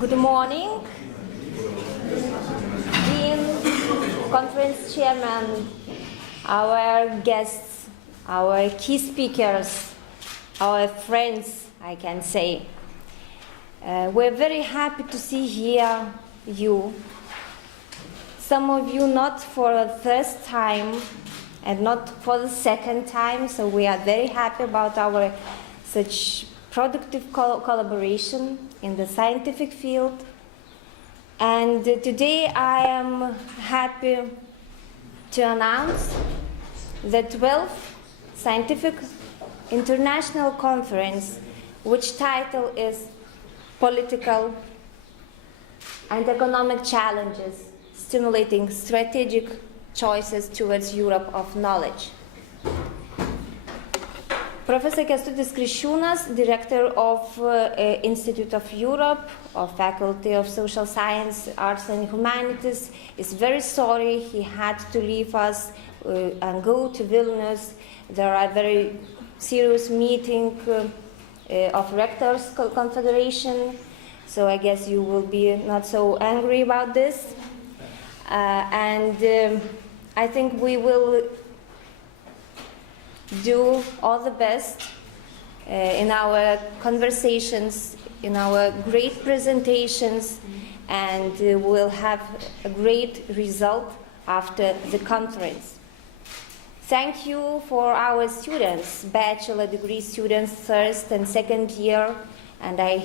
Good morning, Dean, Conference Chairman, our guests, our key speakers, our friends, I can say. We're very happy to see here you. Some of you not for the first time and not for the second time, so we are very happy about our such productive collaboration in the scientific field. And today I am happy to announce the 12th Scientific International Conference, which title is Political and Economic Challenges, Stimulating Strategic Choices Towards Europe of Knowledge. Professor Kęstutis Kriščiūnas, Director of Institute of Europe, of Faculty of Social Science, Arts and Humanities, is very sorry he had to leave us and go to Vilnius. There are very serious meeting of Rectors Confederation, so I guess you will be not so angry about this. I think we will do all the best in our conversations, in our great presentations, and we'll have a great result after the conference. Thank you for our students, bachelor degree students, first and second year, and I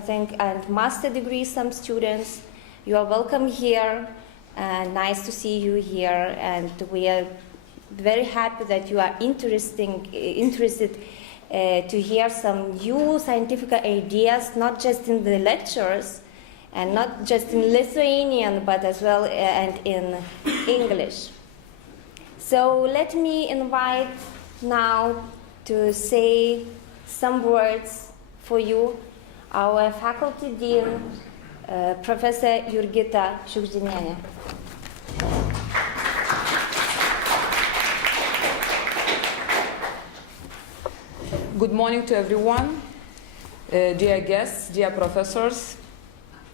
think, and master degree some students. You are welcome here, and nice to see you here, and we are very happy that you are interested to hear some new scientific ideas, not just in the lectures, and not just in Lithuanian, but as well and in English. So let me invite now to say some words for you, our faculty dean, Professor Jurgita Šiugždinienė. Good morning to everyone, dear guests, dear professors,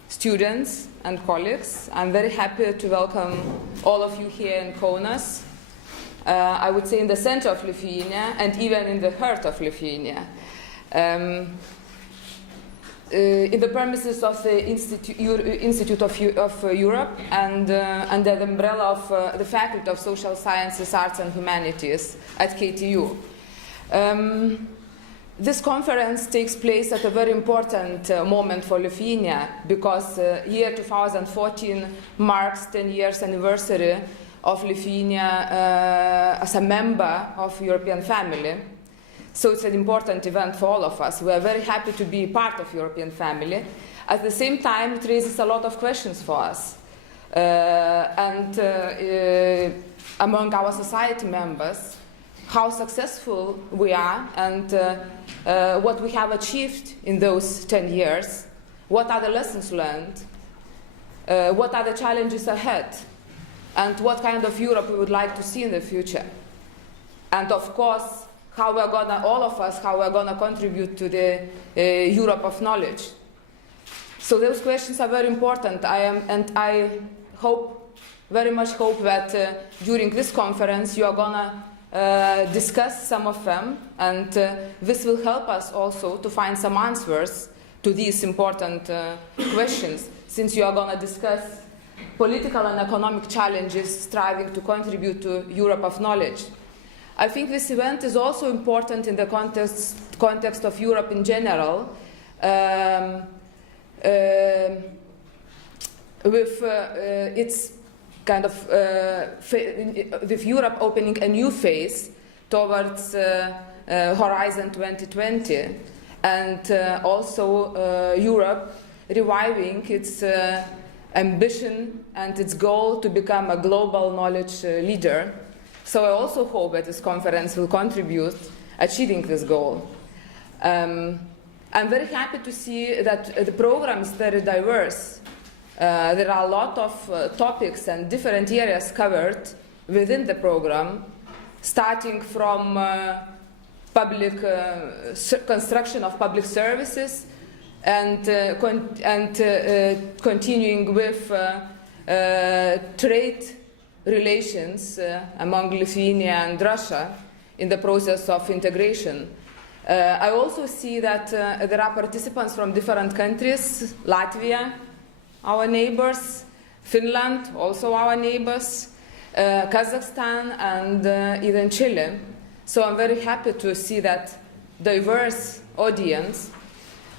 students and colleagues. I'm very happy to welcome all of you here in Kaunas. I would say in the center of Lithuania and even in the heart of Lithuania. In the premises of the Institute of Europe and under the umbrella of the Faculty of Social Sciences, Arts and Humanities at KTU. This conference takes place at a very important moment for Lithuania because year 2014 marks 10 years anniversary of Lithuania as a member of European family. So it's an important event for all of us. We are very happy to be part of European family. At the same time, it raises a lot of questions for us. Among our society members, how successful we are and what we have achieved in those 10 years, what are the lessons learned, what are the challenges ahead, and what kind of Europe we would like to see in the future. And of course, how we're gonna contribute to the Europe of knowledge. So those questions are very important. I very much hope that during this conference you are gonna discuss some of them, and this will help us also to find some answers to these important questions, since you are going to discuss political and economic challenges striving to contribute to Europe of knowledge. I think this event is also important in the context of Europe in general, with its kind of with Europe opening a new phase towards Horizon 2020, and also Europe reviving its ambition and its goal to become a global knowledge leader. So I also hope that this conference will contribute achieving this goal. I'm very happy to see that the program is very diverse. There are a lot of topics and different areas covered within the program, starting from public construction of public services, and continuing with trade relations among Lithuania and Russia in the process of integration. I also see that there are participants from different countries: Latvia, our neighbors; Finland, also our neighbors; Kazakhstan, and even Chile. So I'm very happy to see that diverse audience,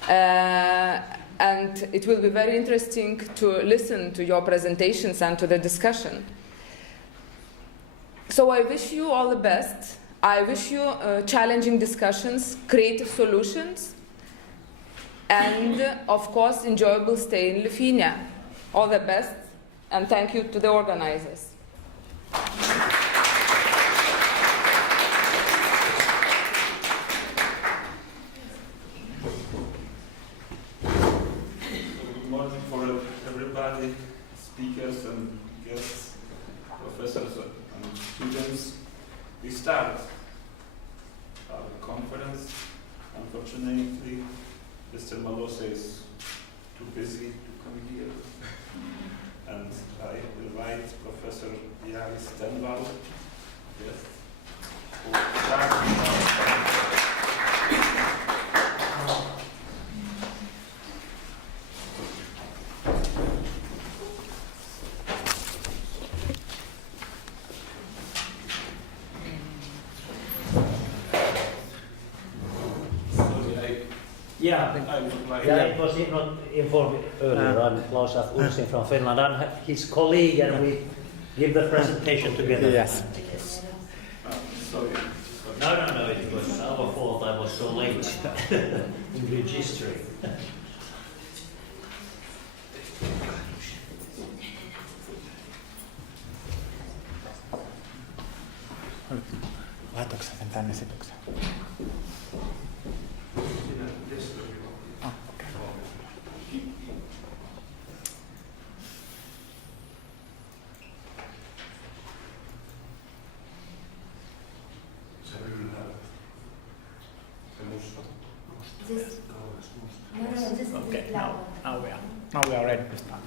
and it will be very interesting to listen to your presentations and to the discussion. So I wish you all the best. I wish you challenging discussions, creative solutions, and of course enjoyable stay in Lithuania. All the best, and thank you to the organizers. Good morning for everybody, speakers and guests, professors and students. We start our conference. Unfortunately, Mr. Malosse is too busy to come here. And I invite Professor Jari Stenvall, yes, who Yeah, I would like it was not informed earlier. I'm Klaus Ursin from Finland. I'm his colleague, and we give the presentation together. Yes. sorry. No, it was our fault. I was so late in registering. Laitoinko sä sen tänne esitykseen? Okay, Now we are ready to start.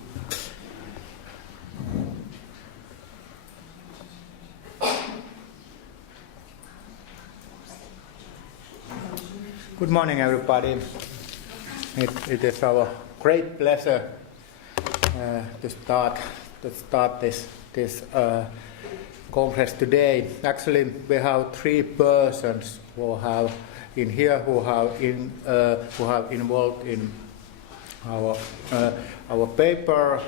Good morning, everybody. It is our great pleasure to start this conference today. Actually, we have 3 persons who have involved in our paper.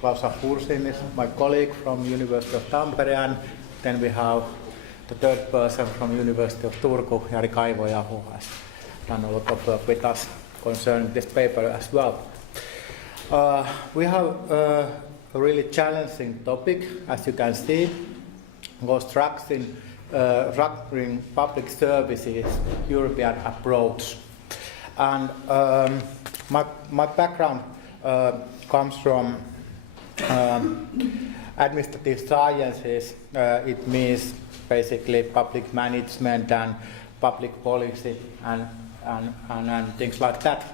Klaus Ursin is my colleague from University of Tampere, and then we have the 3rd person from University of Turku, Dalyvauja, who has done a lot of work with us concerning this paper as well. We have a really challenging topic, as you can see, structuring public services, European approach. And my background comes from administrative sciences. It means basically public management and public policy and things like that.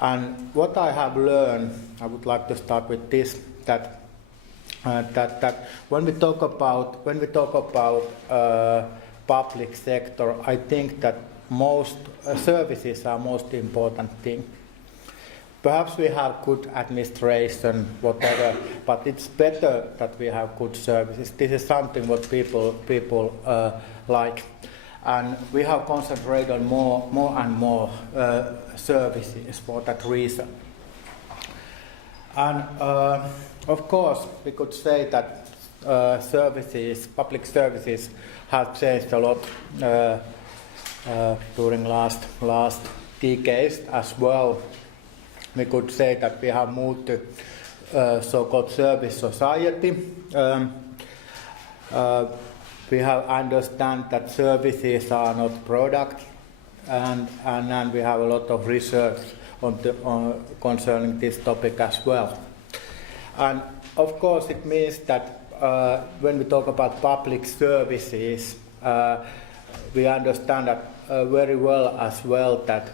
And what I have learned, I would like to start with this, that when we talk about public sector, I think that most services are most important thing. Perhaps we have good administration, whatever, but it's better that we have good services. This is something what people like, and we have concentrated on more and more services for that reason. And of course, we could say that public services have changed a lot during last decades as well. We could say that we have moved to so-called service society. We have understand that services are not product, and we have a lot of research concerning this topic as well. And of course, it means that when we talk about public services, we understand that very well as well that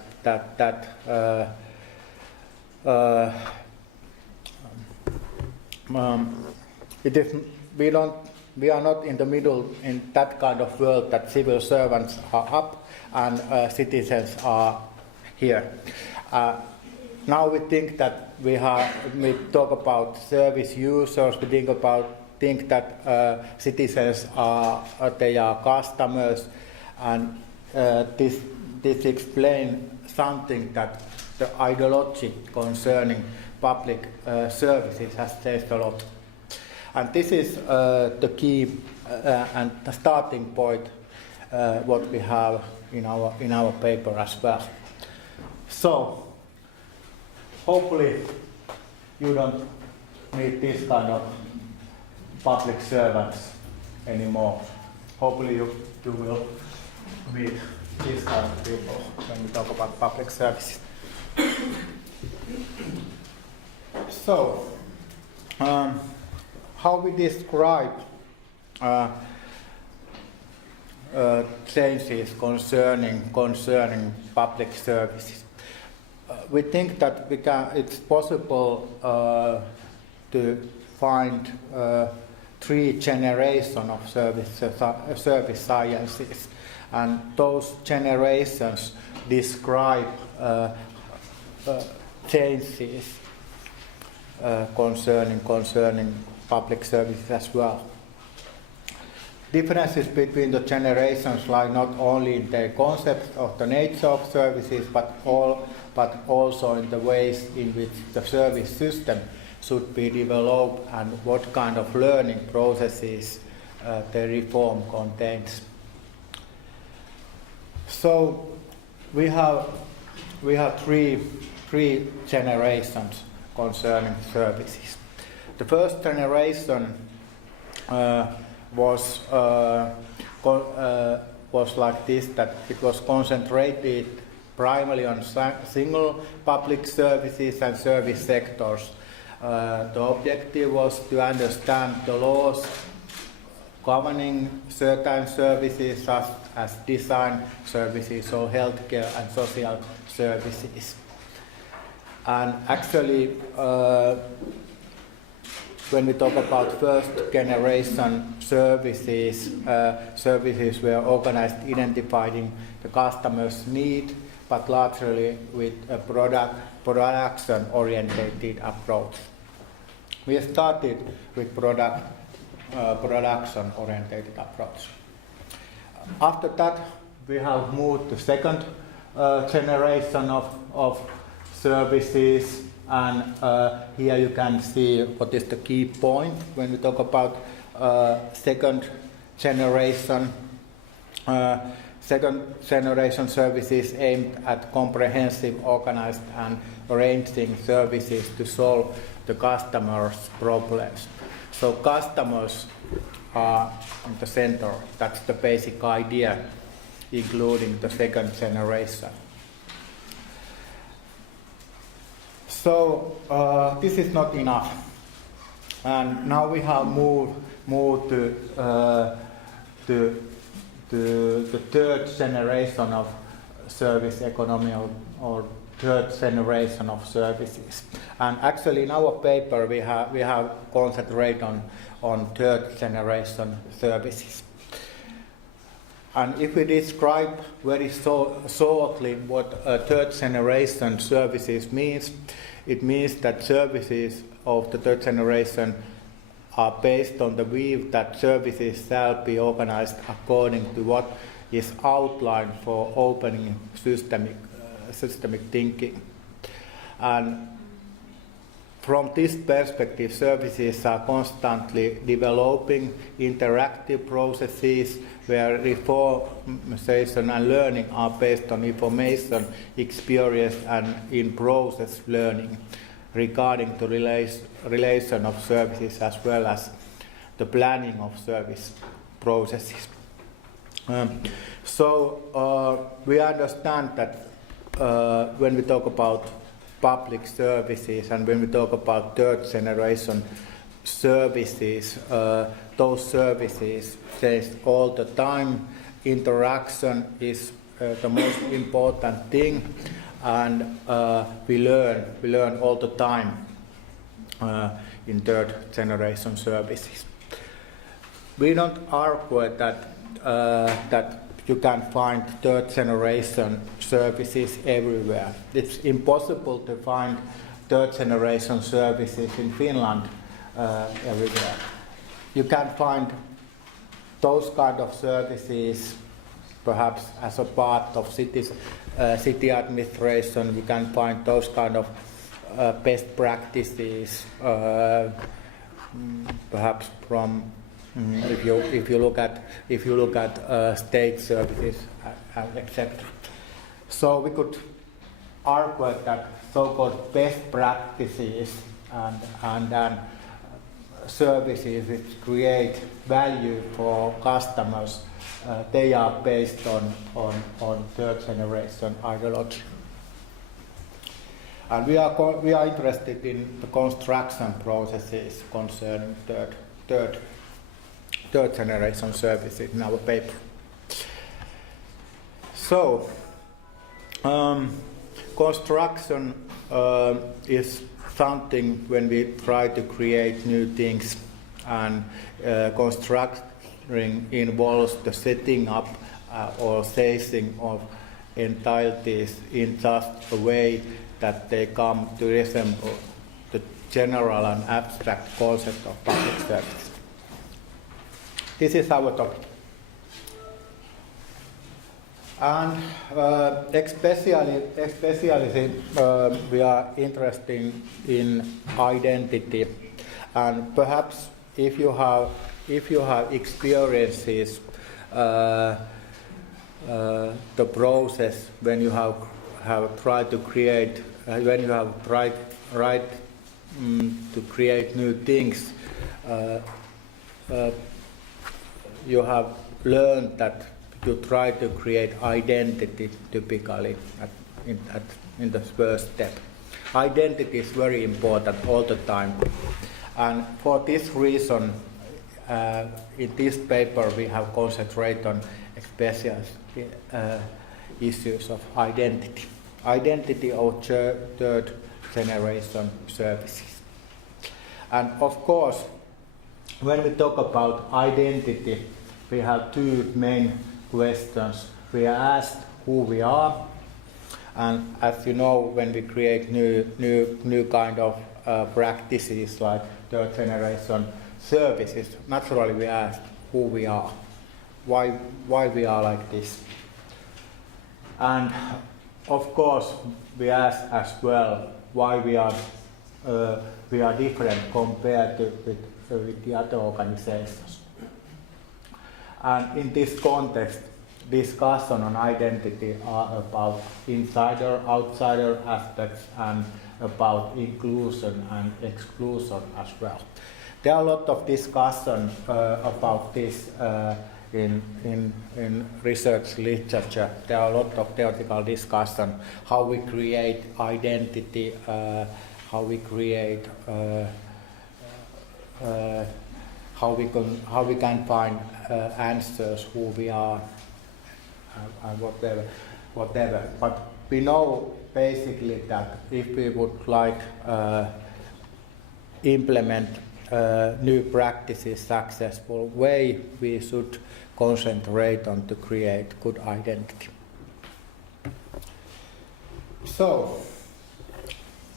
it is we are not in the middle in that kind of world that civil servants are up and citizens are here. Now we think that we talk about service users. We think that citizens are customers, and this explains something that the ideology concerning public services has changed a lot. And this is the key and the starting point what we have in our paper as well. So hopefully you don't need this kind of public servants anymore. Hopefully you will meet these kind of people when we talk about public services. So, how we describe changes concerning public services? We think that it's possible to find 3 generations of service sciences, and those generations describe changes concerning public services as well. Differences between the generations lie not only in the concept of the nature of services, but also in the ways in which the service system should be developed and what kind of learning processes the reform contains. So we have 3 generations concerning services. The first generation was like this, that it was concentrated primarily on single public services and service sectors. The objective was to understand the laws governing certain services such as design services or healthcare and social services. And actually, when we talk about first generation services, services were organized identifying the customer's need, but largely with a production-oriented approach. We started with production-oriented approach. After that, we have moved to second generation of services, and here you can see what is the key point when we talk about second generation. Second generation services aimed at comprehensive, organized and arranging services to solve the customer's problems. So customers are in the center. That's the basic idea, including the second generation. So this is not enough, and now we have moved to the third generation of service economy, or third generation of services. And actually, in our paper, we have concentrated on third generation services. And if we describe very shortly what third generation services means, it means that services of the third generation are based on the view that services shall be organized according to what is outlined for opening systemic thinking. And from this perspective, services are constantly developing interactive processes where reformation and learning are based on information, experience, and in-process learning regarding the relation of services as well as the planning of service processes. So we understand that when we talk about public services and when we talk about third generation services, those services change all the time, interaction is the most important thing, and we learn all the time in third generation services. We don't argue that you can find third generation services everywhere. It's impossible to find third generation services in Finland everywhere. You can find those kind of services perhaps as a part of city administration. You can find those kind of best practices perhaps from if you look at state services, etc. So we could argue that so-called best practices and services which create value for customers, they are based on third generation ideology. And we are interested in the construction processes concerning third generation services in our paper. So, construction is something when we try to create new things, and constructing involves the setting up or seizing of entities in just a way that they come to resemble the general and abstract concept of public service. This is our topic. And especially we are interested in identity, and perhaps if you have experiences the process when you have tried to create to create new things, you have learned that you try to create identity typically in the first step. Identity is very important all the time, and for this reason in this paper we have concentrated on special issues of identity of third generation services. And of course, when we talk about identity, we have two main questions. We are asked who we are, and as you know, when we create new kind of practices like third generation services, naturally we ask who we are, why we are like this. And of course, we ask as well why we are different compared with the other organizations. And in this context, discussion on identity are about insider, outsider aspects and about inclusion and exclusion as well. There are a lot of discussion about this in research literature. There are a lot of theoretical discussion how we create identity, how we create how we can find answers who we are and whatever. But we know basically that if we would like implement new practices successful way, we should concentrate on to create good identity. So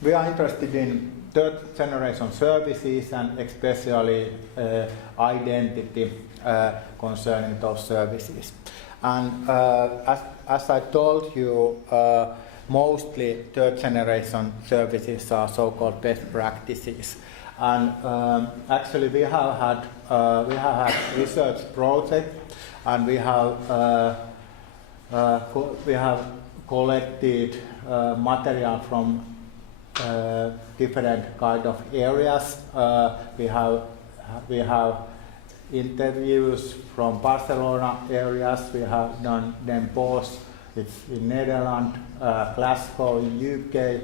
we are interested in third generation services and especially identity concerning those services. And as I told you, mostly third generation services are so-called best practices. And actually we have had research project, and we have collected material from different kind of areas. We have interviews from Barcelona areas. We have done Den Bosch, it's in Netherlands, Glasgow in UK,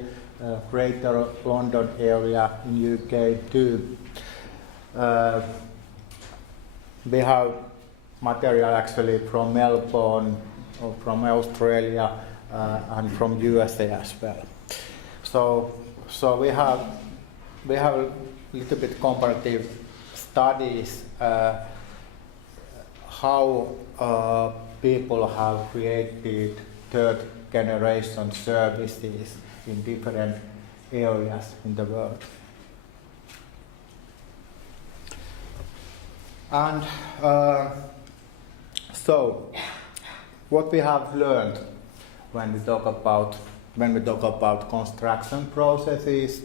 Greater London area in UK too. We have material actually from Melbourne, or from Australia, and from USA as well. So we have a little bit comparative studies how people have created third generation services in different areas in the world. And so what we have learned when we talk about construction processes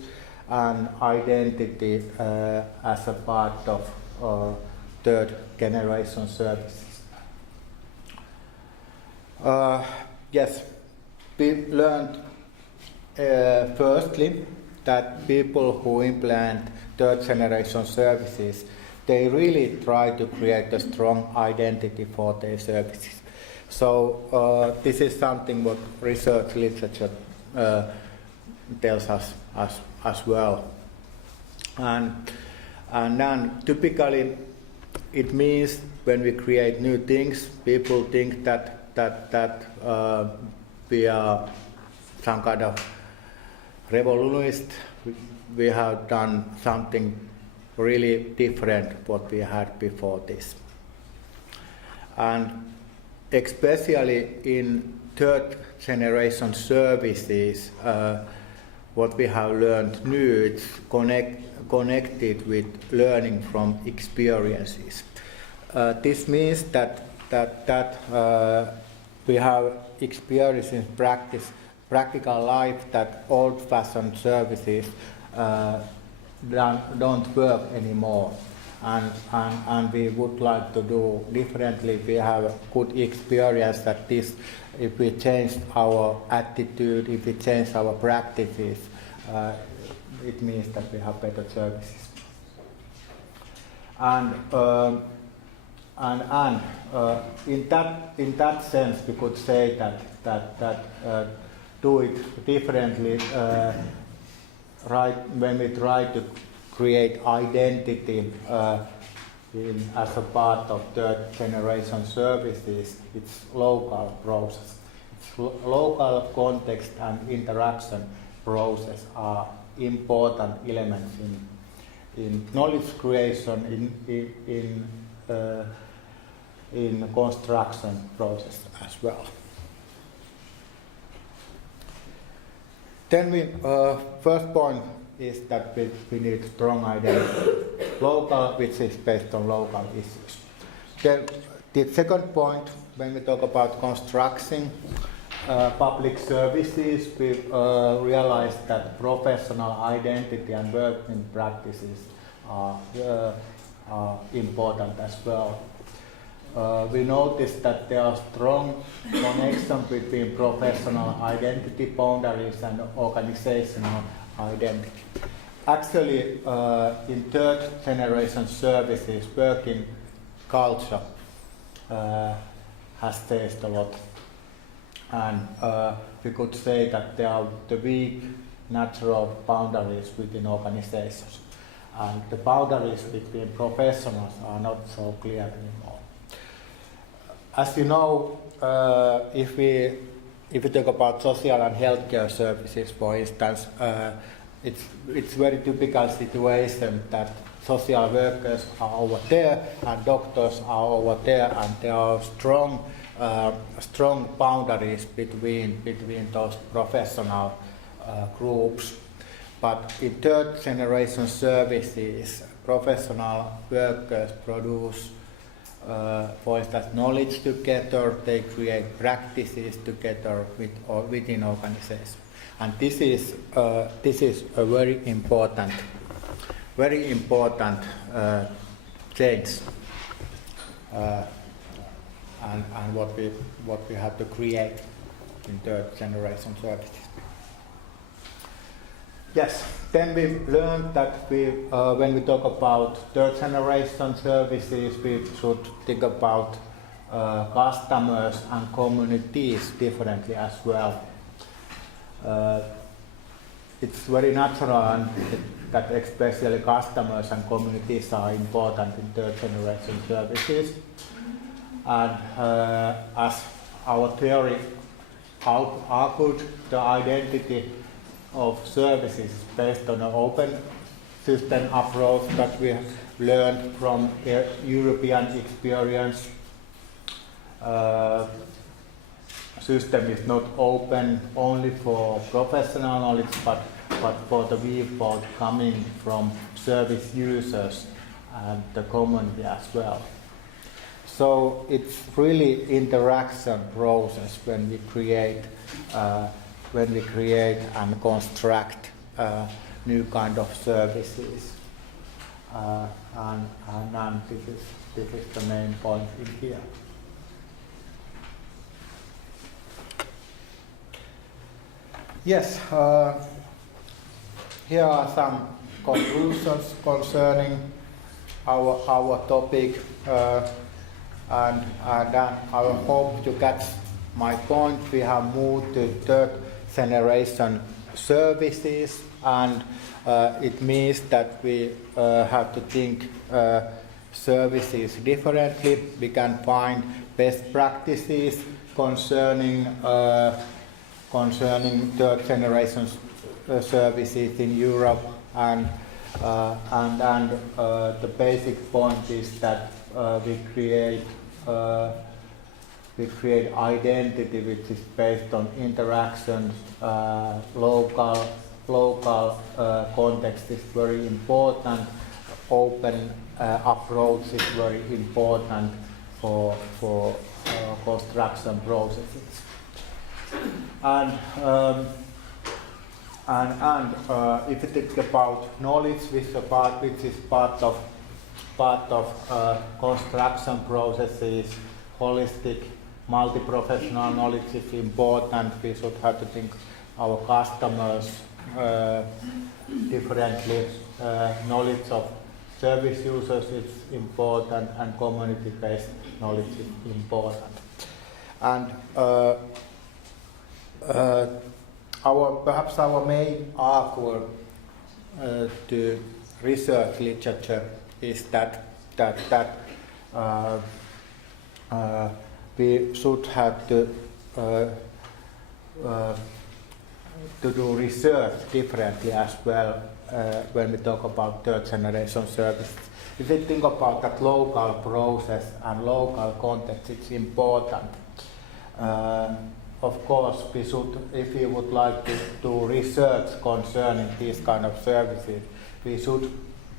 and identity as a part of third generation services. Yes, we learned firstly that people who implement third generation services, they really try to create a strong identity for their services. So this is something what research literature tells us as well. And then typically it means when we create new things, people think that we are some kind of revolutionist. We have done something really different what we had before this. And especially in third generation services, what we have learned new, it's connected with learning from experiences. This means that we have experience in practical life that old-fashioned services don't work anymore, and we would like to do differently. We have a good experience that this, if we change our attitude, if we change our practices, it means that we have better services. And in that sense, we could say that do it differently. Right, when we try to create identity as a part of third generation services, it's local process. It's local context and interaction process are important elements in knowledge creation, in construction process as well. Then first point is that we need strong identity, local, which is based on local issues. Then the second point, when we talk about constructing public services, we realize that professional identity and working practices are important as well. We noticed that there are strong connections between professional identity boundaries and organizational identity. Actually, in third generation services, working culture has changed a lot. And we could say that there are the weak natural boundaries within organizations. And the boundaries between professionals are not so clear anymore. As you know, if we talk about social and healthcare services, for instance, it's very typical situation that social workers are over there and doctors are over there, and there are strong boundaries between those professional groups. But in third generation services, professional workers produce, for instance, knowledge together. They create practices together within organizations, and this is a very important change, and what we have to create in third generation services. Yes, then we learned that when we talk about third generation services, we should think about customers and communities differently as well. It's very natural that especially customers and communities are important in third generation services. And as our theory argued, the identity of services is based on an open system approach that we learned from European experience. System is not open only for professional knowledge, but for the viewpoint coming from service users and the community as well. So it's really interaction process when we create and construct new kind of services, and this is the main point in here. Yes, here are some conclusions concerning our topic, and I hope you catch my point. We have moved to third generation services, and it means that we have to think services differently. We can find best practices concerning third generation services in Europe, and the basic point is that we create identity which is based on interactions. Local context is very important. Open approach is very important for construction processes. And if you think about knowledge, which is part of construction processes, holistic, multi-professional knowledge is important. We should have to think our customers differently. Knowledge of service users is important, and community-based knowledge is important. And perhaps our main argument to research literature is that we should have to do research differently as well when we talk about third generation services. If you think about that local process and local context, it's important. Of course, we should, if we would like to do research concerning these kind of services, we should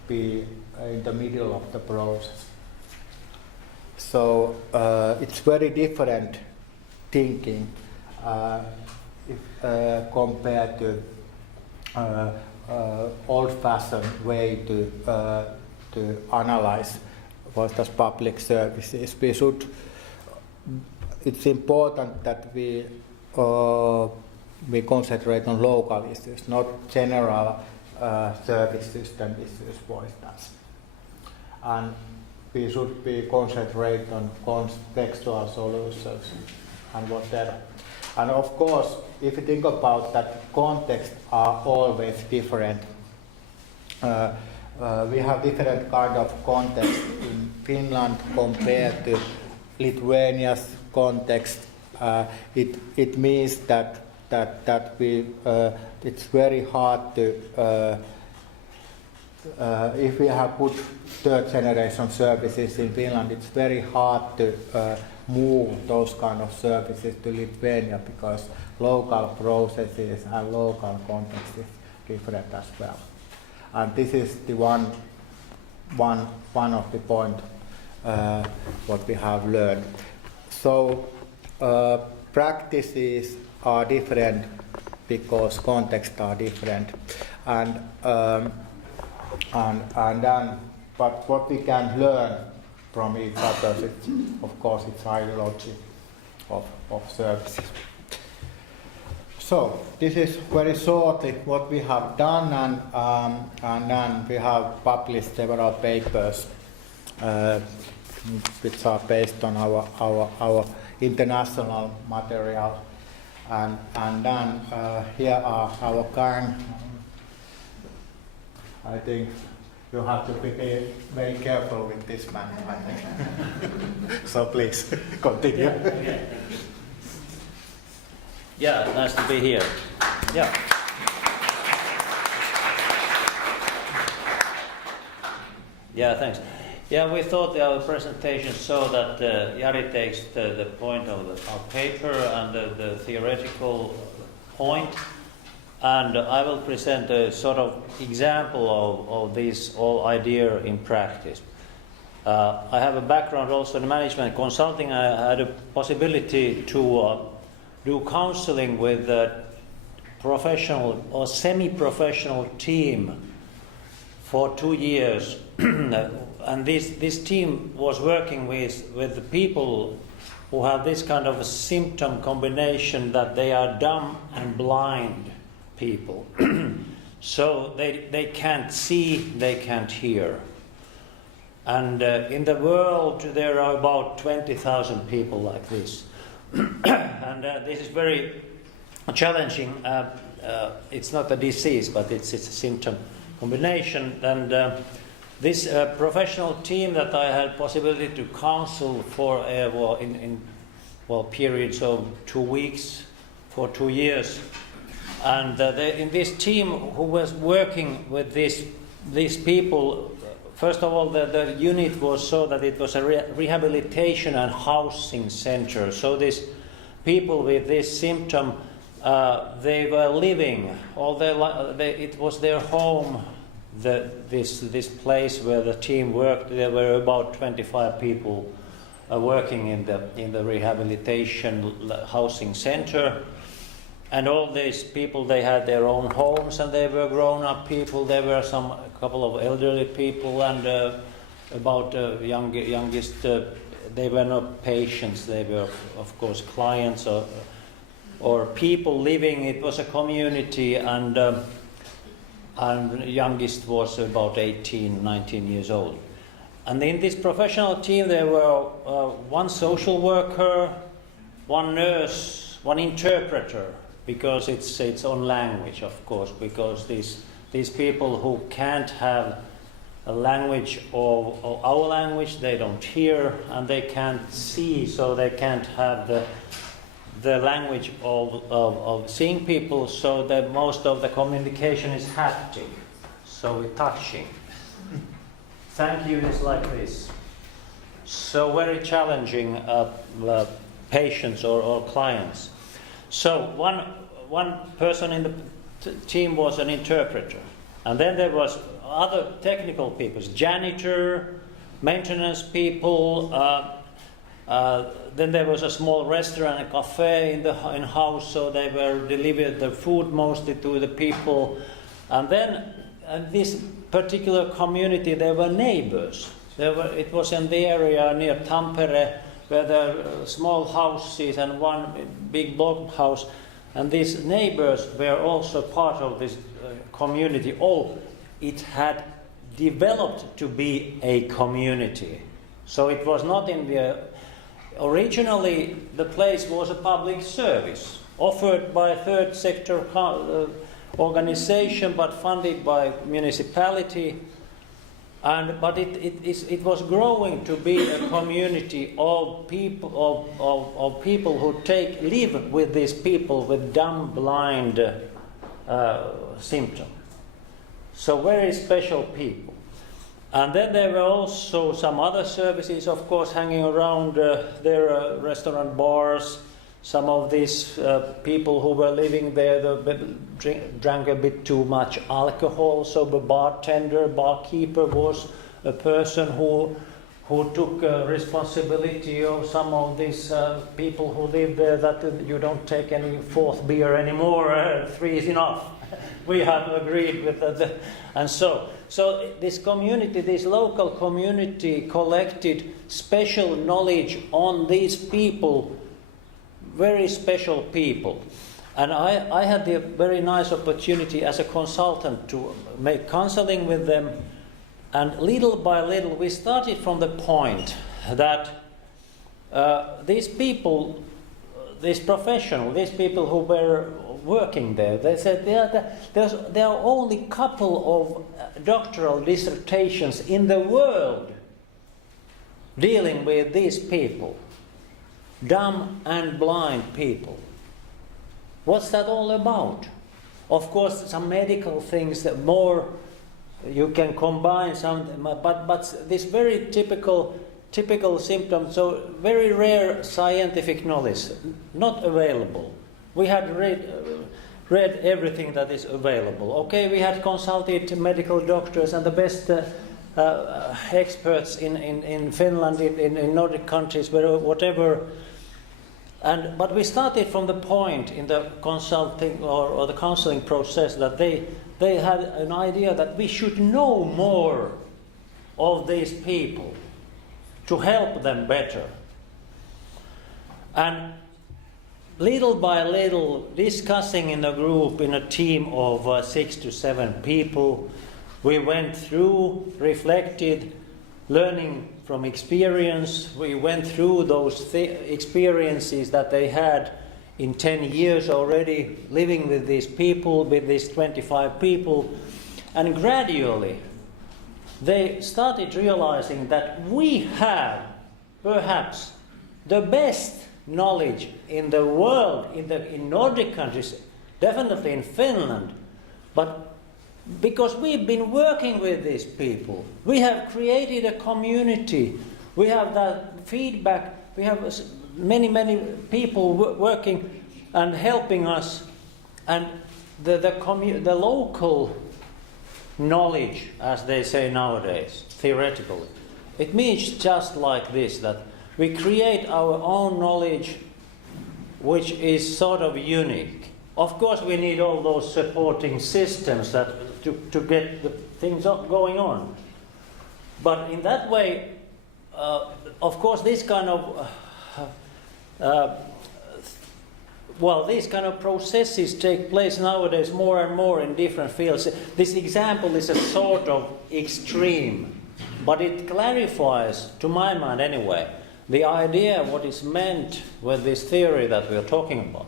be in the middle of the process. So it's very different thinking compared to old-fashioned way to analyze what does public services. It's important that we concentrate on local issues, not general service system issues, for instance. And we should be concentrate on contextual solutions and whatever. And of course, if you think about that, contexts are always different. We have different kind of context in Finland compared to Lithuania's context. It means that we it's very hard to if we have put third generation services in Finland, it's very hard to move those kind of services to Lithuania because local processes and local context is different as well. And this is the one of the point what we have learned. So practices are different because contexts are different, but what we can learn from each other, of course, it's ideology of services. So this is very shortly what we have done, and then we have published several papers which are based on our international material, and then here are our current, I think you have to be very careful with this man, I think. So please, continue. Okay. Yeah, nice to be here. Yeah. Yeah, thanks. Yeah, we thought our presentation so that Jari takes the point of our paper and the theoretical point, and I will present a sort of example of this whole idea in practice. I have a background also in management consulting. I had a possibility to do counseling with a professional or semi-professional team for 2 years. And this team was working with the people who have this kind of a symptom combination that they are dumb and blind people. So they can't see, they can't hear. And in the world there are about 20,000 people like this. And this is very challenging. It's not a disease, but it's a symptom combination. And this professional team that I had possibility to counsel for in periods of 2 weeks for 2 years, and in this team who was working with these people, first of all the unit was so that it was a rehabilitation and housing center. So these people with this symptom, they were living, it was their home. This place where the team worked, there were about 25 people working in the rehabilitation housing center, and all these people, they had their own homes and they were grown-up people. There were a couple of elderly people and about youngest. They were not patients. They were, of course, clients or people living. It was a community, and youngest was about 18, 19 years old. And in this professional team there were one social worker, one nurse, one interpreter, because it's its own language, of course, because these people who can't have a language of our language, they don't hear, and they can't see, so they can't have the language of seeing people, so that most of the communication is haptic, so we're touching. Thank you is like this. So very challenging patients or clients. So one person in the team was an interpreter, and then there was other technical people, janitor, maintenance people. Then there was a small restaurant, a cafe in house, so they were delivered the food mostly to the people. And then this particular community, there were neighbors. It was in the area near Tampere, where there were small houses and one big block house. And these neighbors were also part of this community. It had developed to be a community. So it was not in the... Originally, the place was a public service offered by a third sector organization, but funded by municipality. But it was growing to be a community of people of people who live with these people with dumb, blind symptom. So very special people. And then there were also some other services, of course, hanging around their restaurant, bars. Some of these people who were living there drank a bit too much alcohol. So the barkeeper was a person who took responsibility of some of these people who live there, that you don't take any fourth beer anymore, 3 is enough. We have agreed with that. And so this community, this local community, collected special knowledge on these people, very special people. And I had the very nice opportunity as a consultant to make counseling with them. And little by little, we started from the point that these people, these professionals, these people who were working there, they said there are only a couple of doctoral dissertations in the world dealing with these people, dumb and blind people. What's that all about? Of course, some medical things that more you can combine some, but this very typical symptom, so very rare scientific knowledge, not available. We had read everything that is available. Okay, we had consulted medical doctors and the best experts in Finland, in Nordic countries, whatever. But we started from the point in the consulting or the counseling process that they had an idea that we should know more of these people to help them better. And little by little, discussing in a group, in a team of 6 to 7 people, we went through, reflected, learning from experience. We went through those experiences that they had in 10 years already, living with these people, with these 25 people. And gradually, they started realizing that we have perhaps the best knowledge in the world, in Nordic countries, definitely in Finland, but because we've been working with these people, we have created a community, we have that feedback, we have many people working and helping us, and the local knowledge, as they say nowadays, theoretically, it means just like this, that we create our own knowledge which is sort of unique. Of course we need all those supporting systems to get the things going on. But in that way, of course these kind of these kind of processes take place nowadays more and more in different fields. This example is a sort of extreme, but it clarifies, to my mind anyway, the idea of what is meant with this theory that we are talking about.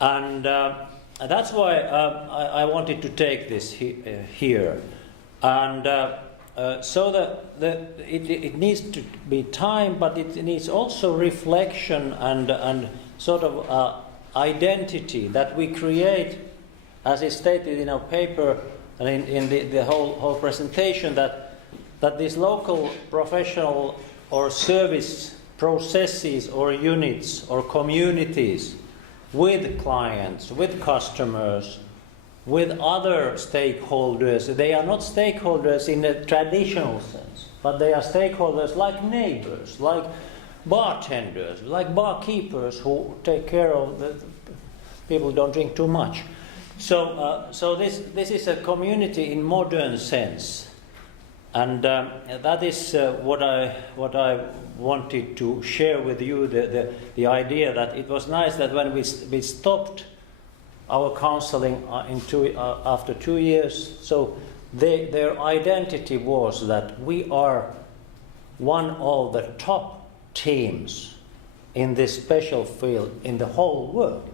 And that's why I wanted to take this here. And so that it needs to be time, but it needs also reflection and sort of identity that we create, as is stated in our paper and in the whole presentation, that these local professional or service processes or units or communities with clients, with customers, with other stakeholders. They are not stakeholders in a traditional sense, but they are stakeholders like neighbors, like bartenders, like barkeepers who take care of the people who don't drink too much. So this is a community in modern sense. And that is what I wanted to share with you, the idea that it was nice that when we stopped our counseling after 2 years, so their identity was that we are one of the top teams in this special field in the whole world.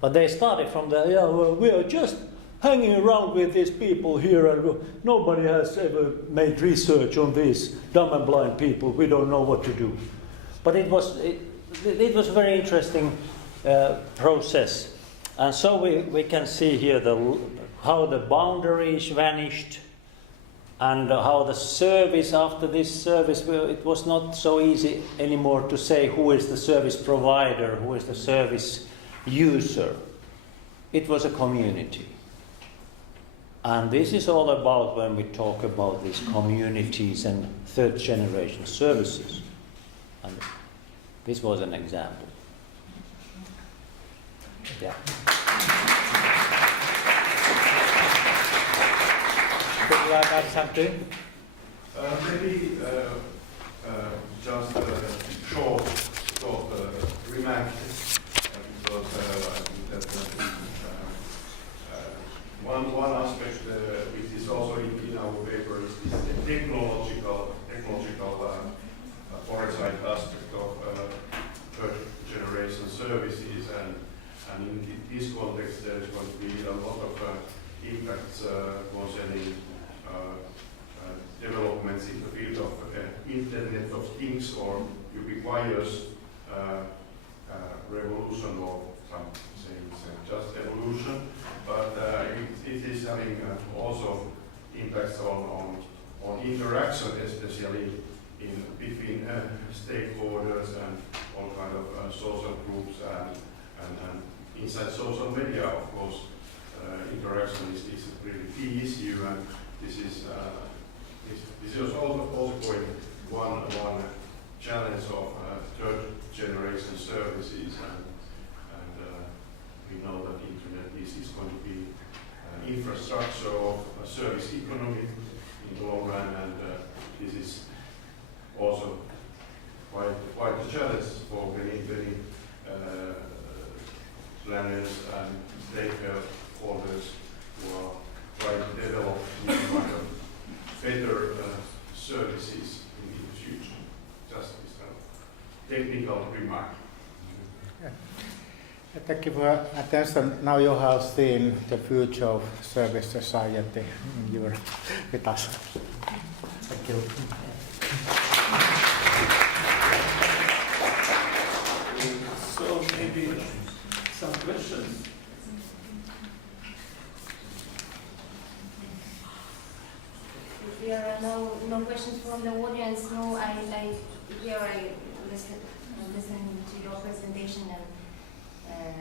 But they started from we are just hanging around with these people here, and nobody has ever made research on these dumb and blind people. We don't know what to do. But it was a very interesting process. And so we can see here how the boundaries vanished, and how the service, after this service, it was not so easy anymore to say who is the service provider, who is the service user. It was a community. And this is all about when we talk about these communities and third generation services. And this was an example. Yeah. Would you like to add something? Maybe just a short remark, because I think that one aspect which is also in our paper is the technological foresight aspect of third generation services, and in this context there is going to be a lot of impacts concerning developments in the field of Internet of Things or ubiquitous revolution, or some say it's just evolution, but it is having also impacts on interaction, especially between stakeholders and all kind of social groups and inside social media, of course. Interaction is a really key issue, and this is also going one challenge of third generation services, and we know that internet is going to be infrastructure of a service economy in the long run, and this is also quite a challenge for many planners and stakeholders who are trying to develop new kind of better services in the future. Just this kind of technical remark. Yeah. Thank you for your attention. Now you have seen the future of service society in Europe with us. Thank you. So maybe some questions. If there are no questions from the audience, no, I listen to your presentation and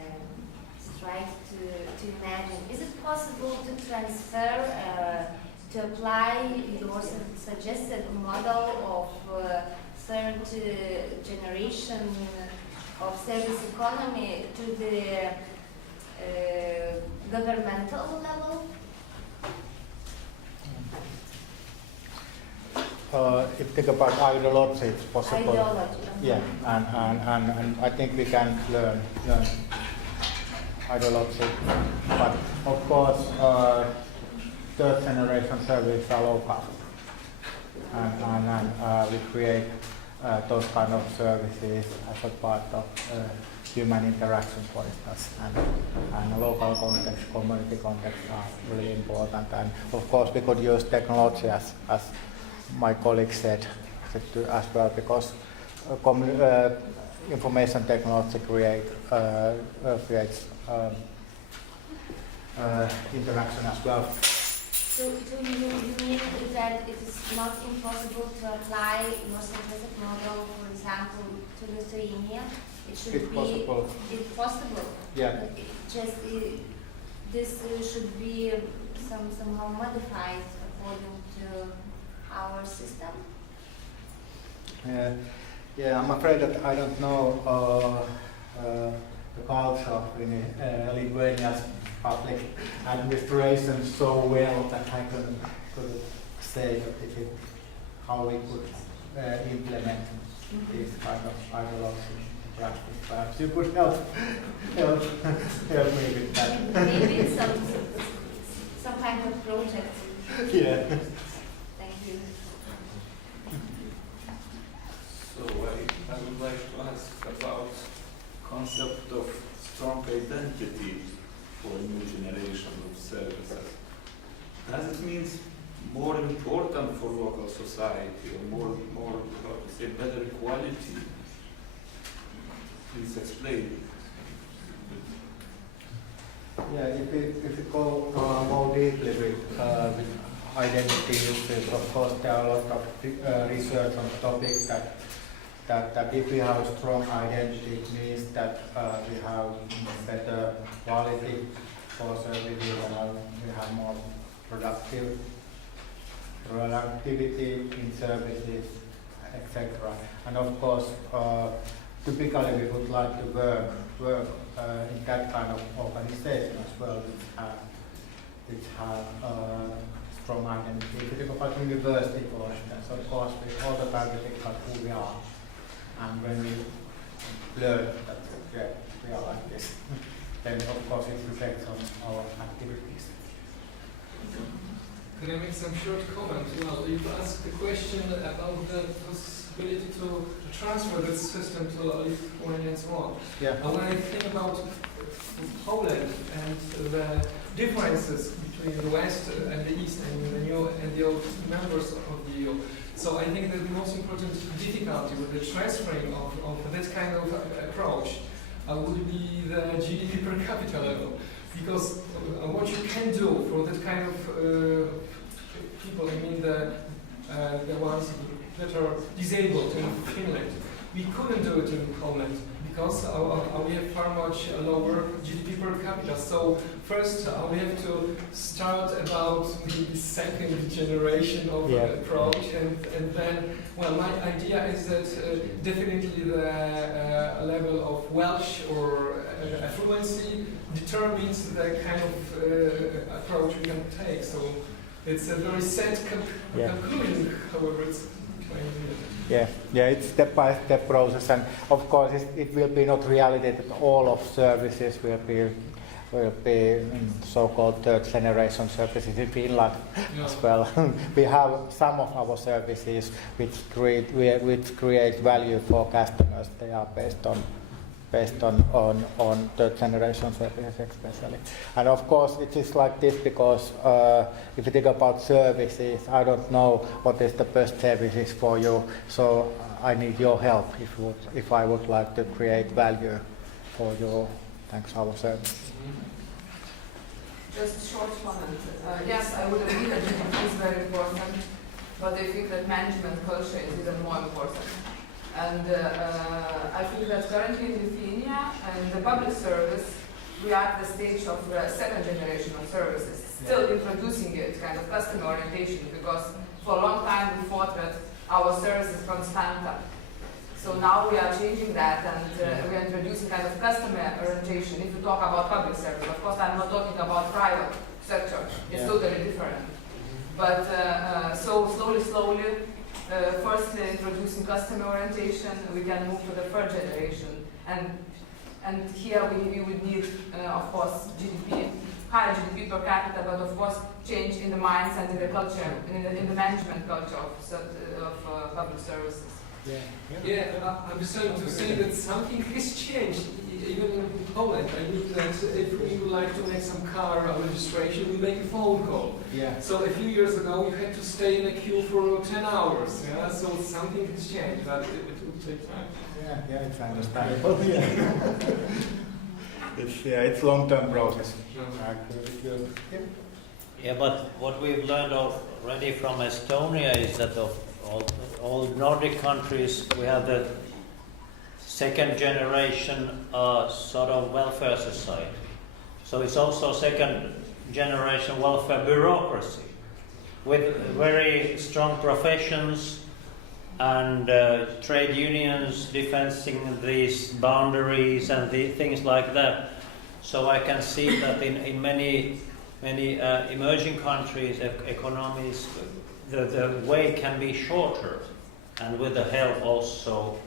try to imagine. Is it possible to transfer, to apply your suggested model of third generation of service economy to the governmental level? If you think about ideology, it's possible. Ideology. Yeah, and I think we can learn ideology. But of course, third generation services are local, and we create those kind of services as a part of human interaction, for instance, and local context, community context are really important. And of course, we could use technology as my colleague said as well, because information technology creates interaction as well. So you mean that it is not impossible to apply your suggested model, for example, to Lithuania? It should it's be possible. It's possible. Yeah. This should be somehow modified according to our system. Yeah, I'm afraid that I don't know the culture in Lithuania's public administration so well that I could say that how we could implement this kind of ideology in practice. Perhaps you could help me with that. Maybe it's some kind of project. Yeah. Thank you. So I would like to ask about concept of strong identity for a new generation of services. Does it mean more important for local society, or more how to say, better quality? Please explain. Yeah, if you go more deeply with identity issues, of course there are a lot of research on the topic that if we have a strong identity, it means that we have better quality for services, and we have more productivity in services, etc. And of course, typically we would like to work in that kind of organization as well, which have strong identity. If you think about university, for instance, of course we all the time we think about who we are, and when we learn that we are like this, then of course it reflects on our activities. Can I make some short comment? Well, you've asked the question about the responsibility to transfer this system to Lithuania and so on. Yeah. And when I think about Poland and the differences between the West and the East and the new and the old members of the EU, so I think that the most important difficulty with the transferring of this kind of approach would be the GDP per capita level. Because what you can do for that kind of people, I mean the ones that are disabled in Finland, we couldn't do it in Poland because we have far much lower GDP per capita. So first we have to start about the second generation of approach, and then, well, my idea is that definitely the level of wealth or affluency determines the kind of approach we can take. So it's a very sad conclusion, however, it's my idea. Yeah, it's step-by-step process, and of course it will be not reality that all of services will be so-called third-generation services in Finland as well. We have some of our services which create value for customers. They are based on third-generation services especially. And of course it is like this because if you think about services, I don't know what is the best services for you, so I need your help if I would like to create value for you thanks to our service. Just a short comment. Yes, I would agree that GDP is very important, but I think that management culture is even more important. And I feel that currently in Lithuania, and the public service, we are at the stage of the second generation of services, still introducing it, kind of customer orientation, because for a long time we thought that our service is constanta. So now we are changing that, and we are introducing kind of customer orientation. If you talk about public service, of course I'm not talking about private sector, it's totally different. But so slowly, firstly introducing customer orientation, we can move to the third generation. And here we would need, of course, GDP, higher GDP per capita, but of course change in the minds and in the culture, in the management culture of public services. I'm just trying to say that something has changed, even in Poland. I mean that if we would like to make some car registration, we make a phone call. So a few years ago, you had to stay in a queue for 10 hours. So something has changed, but it will take time. It's understandable. It's long-term process. But what we've learned already from Estonia is that of all Nordic countries, we have the second generation sort of welfare society. So it's also second generation welfare bureaucracy with very strong professions and trade unions defending these boundaries and things like that. So I can see that in many emerging countries, economies, the way can be shorter, and with the help also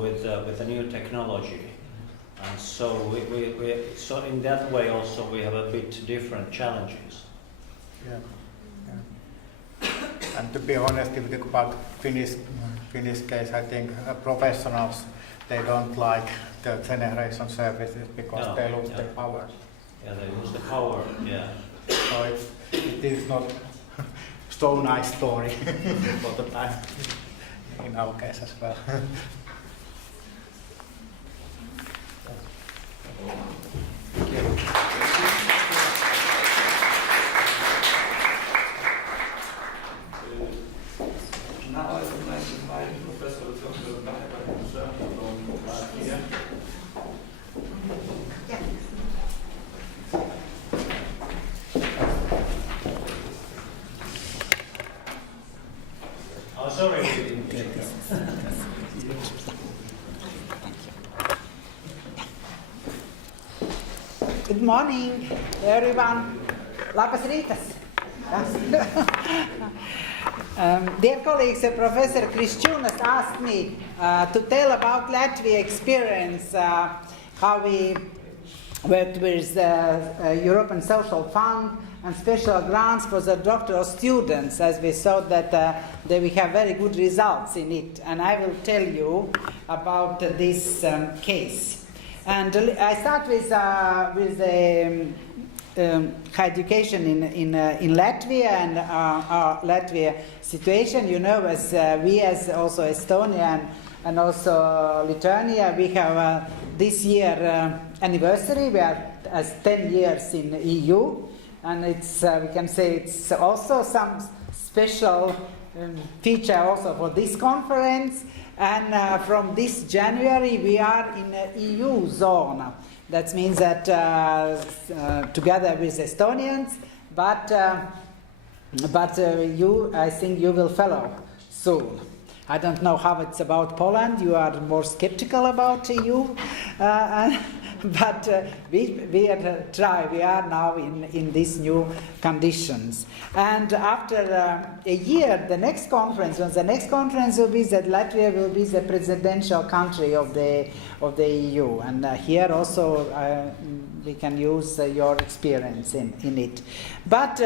with the new technology. And so so in that way also we have a bit different challenges. And to be honest, if you think about Finnish case, I think professionals, they don't like the generation services because they lose the power. They lose the power, So it is not so nice story all the time, in our case as well. Now I would like to invite Professor Dr. Dalyvauja from Latvia. Oh, sorry, we didn't get it. Good morning, everyone. Labas rytas. Dear colleagues, Professor Kriščiūnas asked me to tell about Latvia experience, how we worked with European Social Fund and special grants for the doctoral students, as we saw that we have very good results in it. And I will tell you about this case. And I start with the education in Latvia and our Latvia situation. You know, as we as also Estonia and also Lithuania, we have this year anniversary. We are as 10 years in EU, and it's we can say it's also some special feature also for this conference. And from this January, we are in the EU zone. That means that together with Estonians, but you, I think you will follow soon. I don't know how it's about Poland. You are more skeptical about EU, but we try. We are now in these new conditions. And after a year, the next conference will be that Latvia will be the presidential country of the EU. And here also we can use your experience in it. But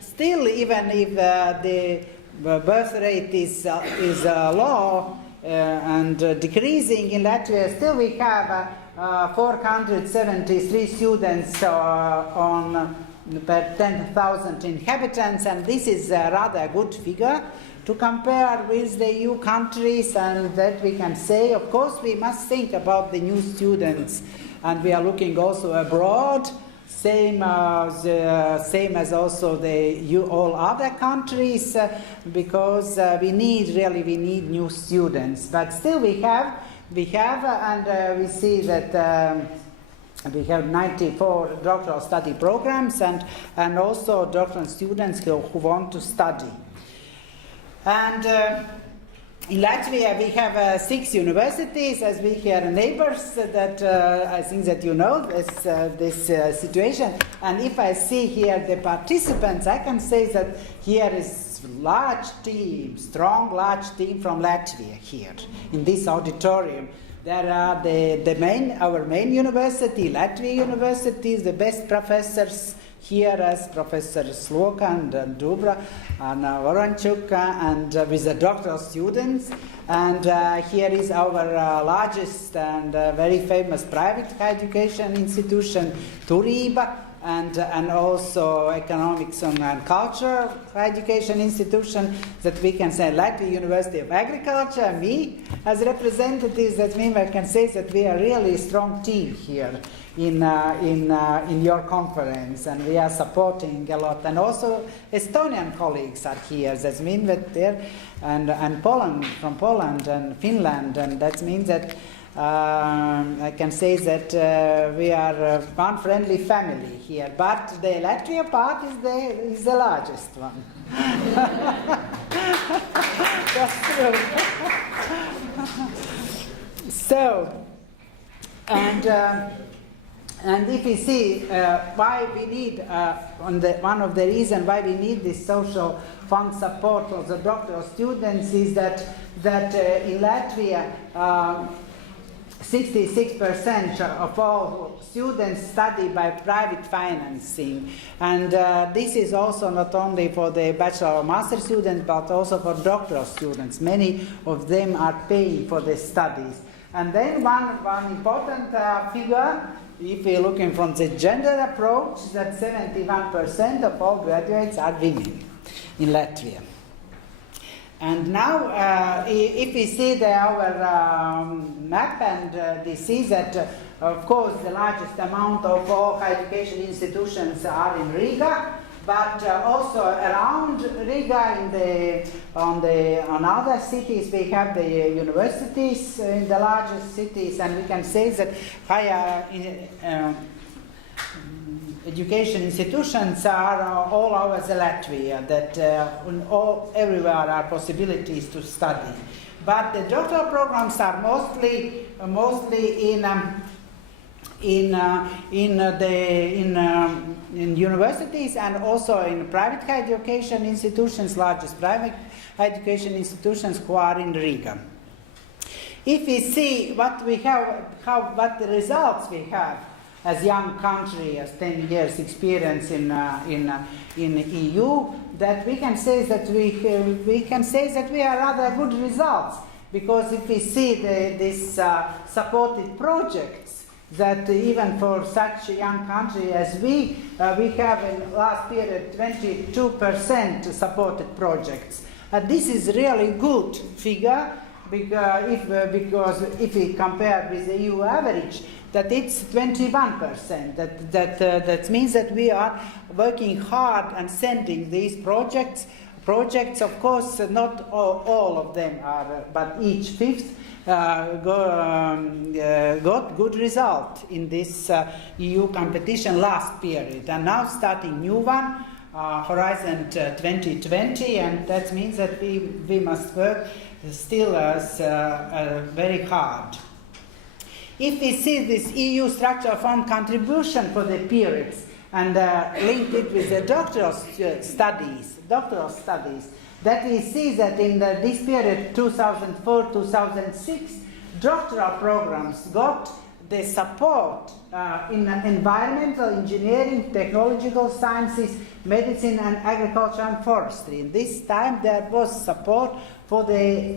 still, even if the birth rate is low and decreasing in Latvia, still we have 473 students on per 10,000 inhabitants, and this is a rather good figure to compare with the EU countries, and that we can say, of course, we must think about the new students, and we are looking also abroad. Same as also all other countries, because we need new students. But still we have, and we see that we have 94 doctoral study programs and also doctoral students who want to study. And in Latvia, we have 6 universities, as we have neighbors that I think that you know this situation. And if I see here the participants, I can say that here is large large team from Latvia here in this auditorium. There are our main university, Latvia University, the best professors here as Professor Sloka and Dubra and Voronchuk and with the doctoral students. And here is our largest and very famous private education institution, Turiba, and also economics and culture education institution that we can say Latvia University of Agriculture, me as representatives. That means I can say that we are really a strong team here in your conference, and we are supporting a lot. And also Estonian colleagues are here. That means that they're and Poland, from Poland and Finland, and that means that I can say that we are one friendly family here. But the Latvia part is the largest one. That's true. So, and if you see why we need, one of the reasons why we need this social fund support for the doctoral students is that in Latvia 66% of all students study by private financing, and this is also not only for the bachelor or master students but also for doctoral students. Many of them are paying for the studies. And then one important figure, if we're looking from the gender approach, that 71% of all graduates are women in Latvia. And now, if we see our map, and we see that, of course, the largest amount of all education institutions are in Riga, but also around Riga, on other cities, we have the universities in the largest cities, and we can say that higher education institutions are all over the Latvia, that everywhere are possibilities to study. But the doctoral programs are mostly in universities and also in private education institutions, largest private education institutions who are in Riga. If we see what we have, what the results we have, as young country, as 10 years experience in EU, that we can say that we are rather good results, because if we see these supported projects, that even for such a young country as we have in last period 22% supported projects. This is really good figure, because if we compare with the EU average, that it's 21%. That means that we are working hard and sending these projects. Projects, of course, not all of them are, but each fifth got good result in this EU competition last period. And now starting new one, Horizon 2020, and that means that we must work still very hard. If we see this EU structural fund contribution for the periods and link it with the doctoral studies, that we see that in this period 2004-2006, doctoral programs got the support in environmental engineering, technological sciences, medicine and agriculture and forestry. In this time there was support for the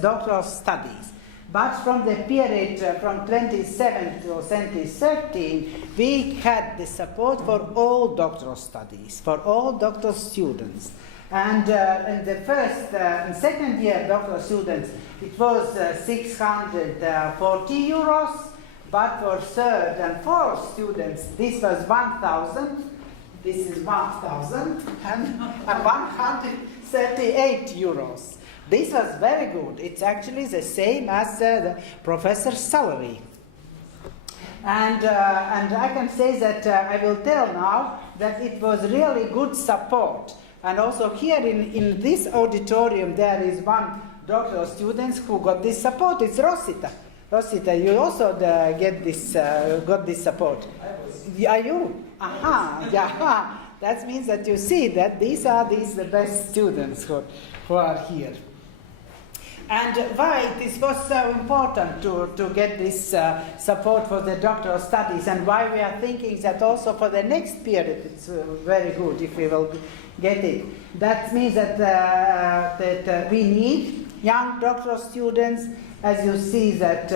doctoral studies. But from the period from 27 to 2013, we had the support for all doctoral studies, for all doctoral students. And in the first and second year doctoral students, it was 640 euros, but for third and fourth students, this was 1,000. This is 1,000 and 138 euros. This was very good. It's actually the same as the professor's salary. And I can say that I will tell now that it was really good support. And also here in this auditorium there is one doctoral student who got this support. It's Rosita. Rosita, you also got this support. Are you? Aha, yeah. That means that you see that these are the best students who are here. And why it was so important to get this support for the doctoral studies, and why we are thinking that also for the next period it's very good if we will get it. That means that we need young doctoral students. As you see that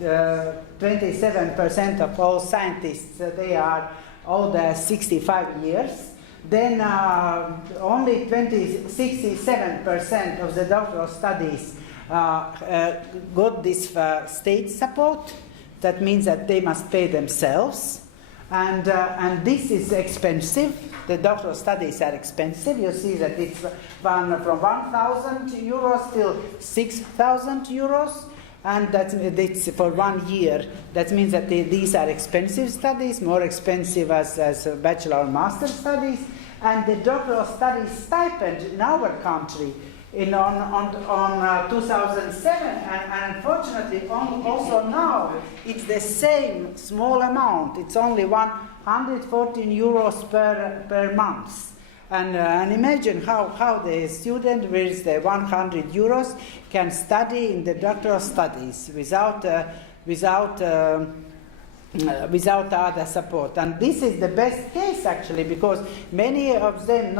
27% of all scientists, they are older 65 years. Then only 67% of the doctoral studies got this state support. That means that they must pay themselves. And this is expensive. The doctoral studies are expensive. You see that it's from 1,000 euros till 6,000 euros. And that's for 1 year. That means that these are expensive studies, more expensive as bachelor and master studies. And the doctoral studies stipend in our country on 2007, and unfortunately also now it's the same small amount. It's only 114 euros per month. And imagine how the student with the 100 euros can study in the doctoral studies without other support. And this is the best case actually, because many of them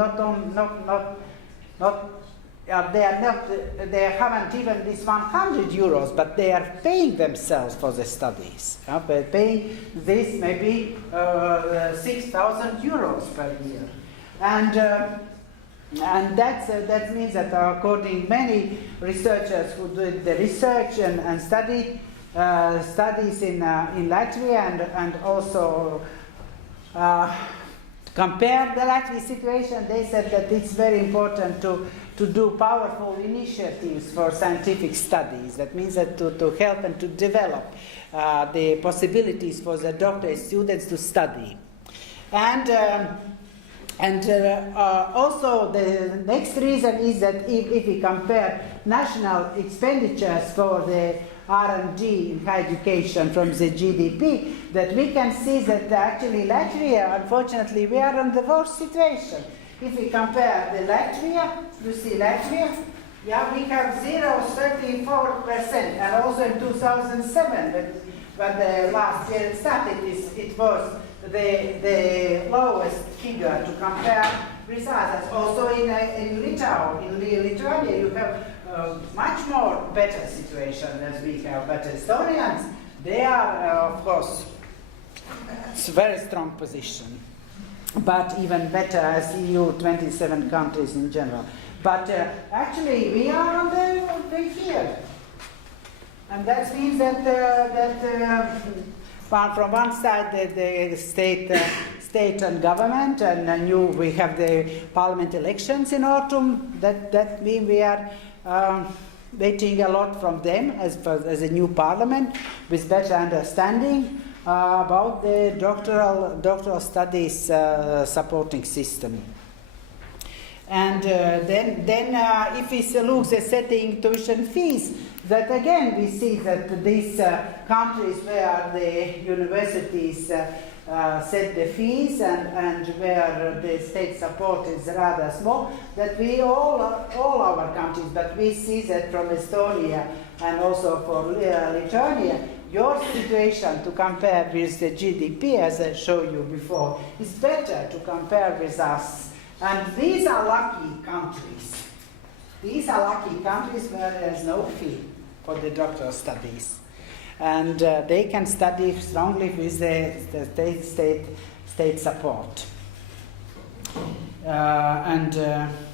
they haven't even this 100 euros, but they are paying themselves for the studies. They're paying this maybe 6,000 euros per year. And that means that according many researchers who did the research and studied studies in Latvia and also compared the Latvian situation, they said that it's very important to do powerful initiatives for scientific studies. That means that to help and to develop the possibilities for the doctoral students to study. And also the next reason is that if we compare national expenditures for the R&D in higher education from the GDP, that we can see that actually Latvia, unfortunately, we are in the worst situation. If we compare the Latvia, you see Latvia, yeah, we have 0.34%, and also in 2007, when the last year started, it was the lowest figure to compare results. Also in Lithuania, you have much more better situation as we have. But Estonians, they are, of course, it's a very strong position. But even better as EU 27 countries in general. But actually, we are on the field. And that means that from one side, the state and government, and we have the parliament elections in autumn. That means we are waiting a lot from them as a new parliament with better understanding about the doctoral studies supporting system. And then if we look at setting tuition fees, that again we see that these countries where the universities set the fees and where the state support is rather small, that we all our countries, but we see that from Estonia and also for Lithuania, your situation to compare with the GDP, as I showed you before, is better to compare with us. And these are lucky countries. These are lucky countries where there is no fee for the doctoral studies. And they can study strongly with the state support. And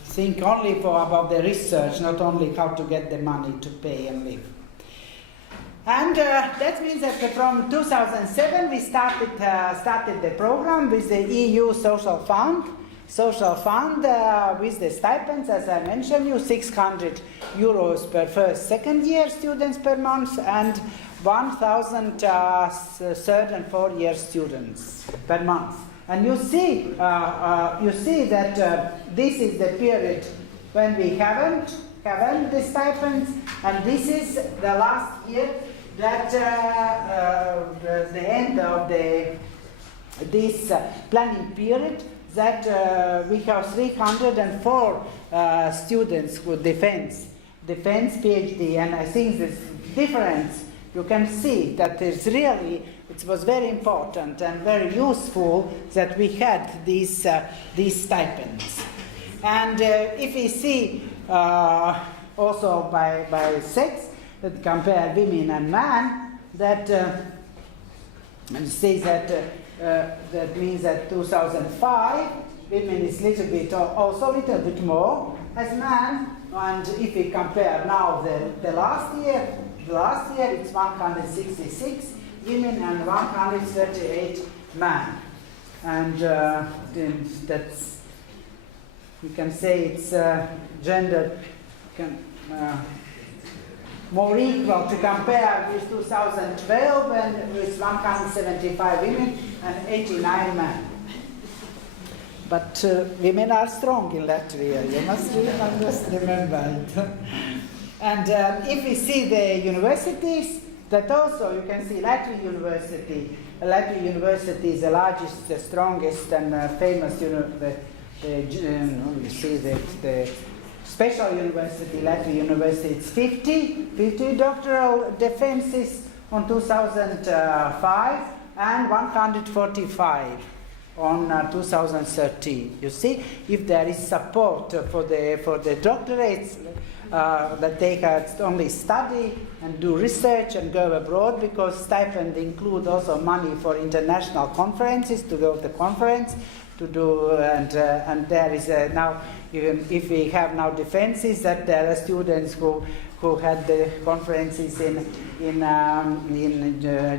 think only about the research, not only how to get the money to pay and live. And that means that from 2007 we started the program with the EU Social Fund. With the stipends, as I mentioned you, 600 euros per first, second year students per month, and 1,000 third and fourth year students per month. And you see that this is the period when we haven't the stipends, and this is the last year that the end of this planning period, that we have 304 students who defense PhD, and I think this difference, you can see that it was very important and very useful that we had these stipends. And if we see also by sex, that compare women and men, that see that that means that 2005 women is also a little bit more as men, and if we compare now the last year it's 166 women and 138 men, and that's, we can say it's gender more equal to compare with 2012 and with 175 women and 89 men. But women are strong in Latvia, you must remember it. And if we see the universities, that also you can see Latvia University. Latvia University is the largest, the strongest and famous university. You see the special university, Latvia University, it's 50 doctoral defenses on 2005 and 145 on 2013. You see, if there is support for the doctorates, that they can only study and do research and go abroad, because stipend include also money for international conferences, to go to the conference, to do, and there is now, even if we have now defenses, that there are students who had the conferences in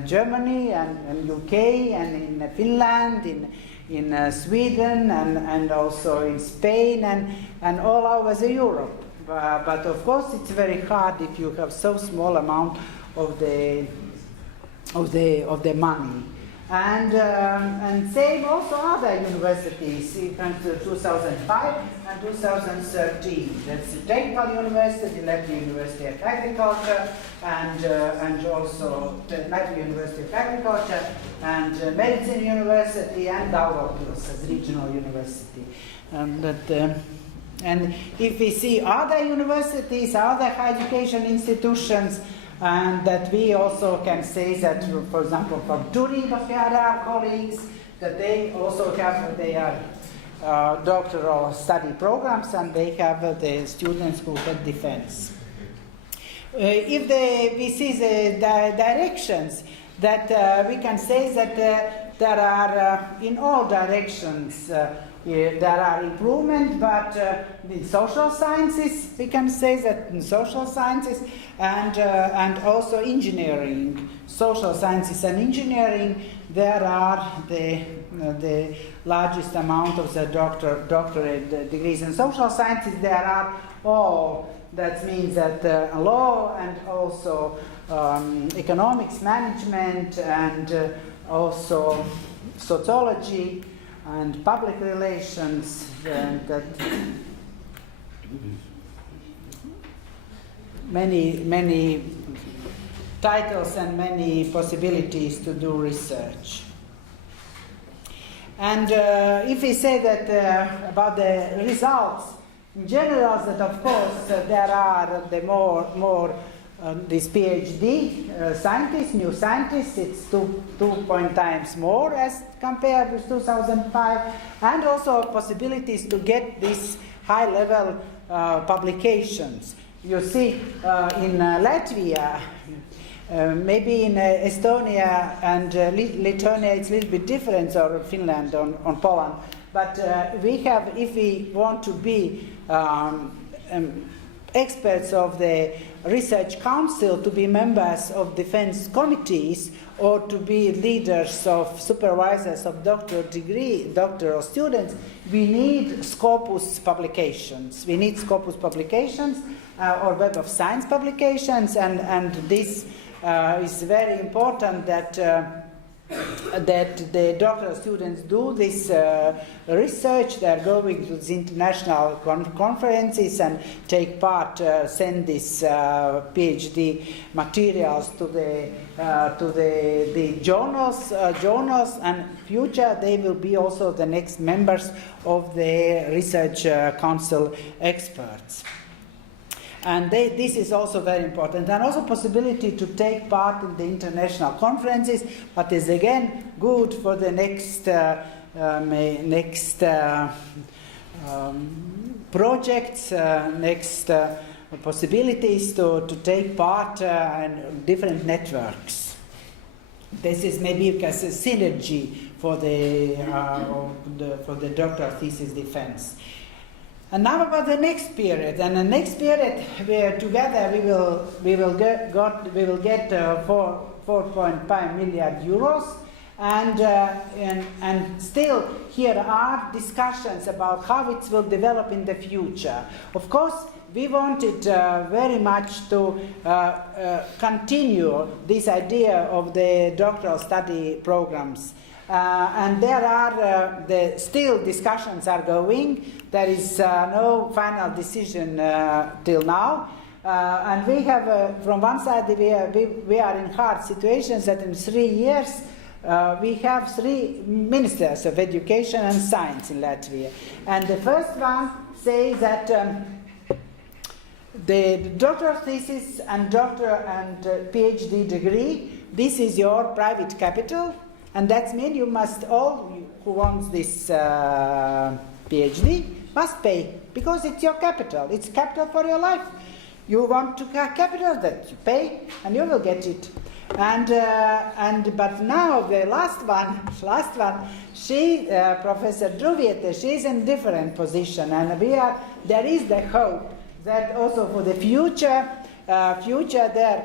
Germany and UK and in Finland, in Sweden and also in Spain and all over Europe. But of course it's very hard if you have so small amount of the money. And same also other universities in 2005 and 2013. That's the Technical University, Latvia University of Agriculture, and also the Latvia University of Agriculture, and Medicine University, and Dalyvauja as regional university. And if we see other universities, other higher education institutions, and that we also can say that, for example, from Turin, we had our colleagues, that they also have their doctoral study programs, and they have the students who have defense. If we see the directions, that we can say that there are in all directions there are improvement, but in social sciences we can say that in social sciences and also engineering, social sciences and engineering, there are the largest amount of the doctorate degrees. In social sciences there are all. That means that law and also economics, management, and also sociology and public relations, and that many titles and many possibilities to do research. And if we say that about the results, in general, that of course there are the more these PhD scientists, new scientists, it's 2 times more as compared with 2005, and also possibilities to get these high-level publications. You see, in Latvia, maybe in Estonia and Lithuania it's a little bit different, or Finland on Poland, but we have, if we want to be experts of the research council, to be members of defense committees, or to be leaders of supervisors of doctoral students, we need Scopus publications. We need Scopus publications or Web of Science publications, and this is very important that the doctoral students do this research. They are going to the international conferences and take part, send this PhD materials to the journals, and future they will be also the next members of the research council experts. And this is also very important. And also possibility to take part in the international conferences, but is again good for the next projects, next possibilities to take part in different networks. This is maybe as a synergy for the doctoral thesis defense. And now about the next period. And the next period, where together we will get 4.5 million euros, and still here are discussions about how it will develop in the future. Of course, we wanted very much to continue this idea of the doctoral study programs. And there are still discussions are going. There is no final decision till now. And we have, from one side, we are in hard situations that in 3 years we have 3 ministers of education and science in Latvia. And the first one says that the doctoral thesis and PhD degree, this is your private capital. And that means you must, all who wants this PhD must pay, because it's your capital. It's capital for your life. You want to have capital, that you pay, and you will get it. But now the last one, she, Professor Druviete, she's in different position, and there is the hope that also for the future there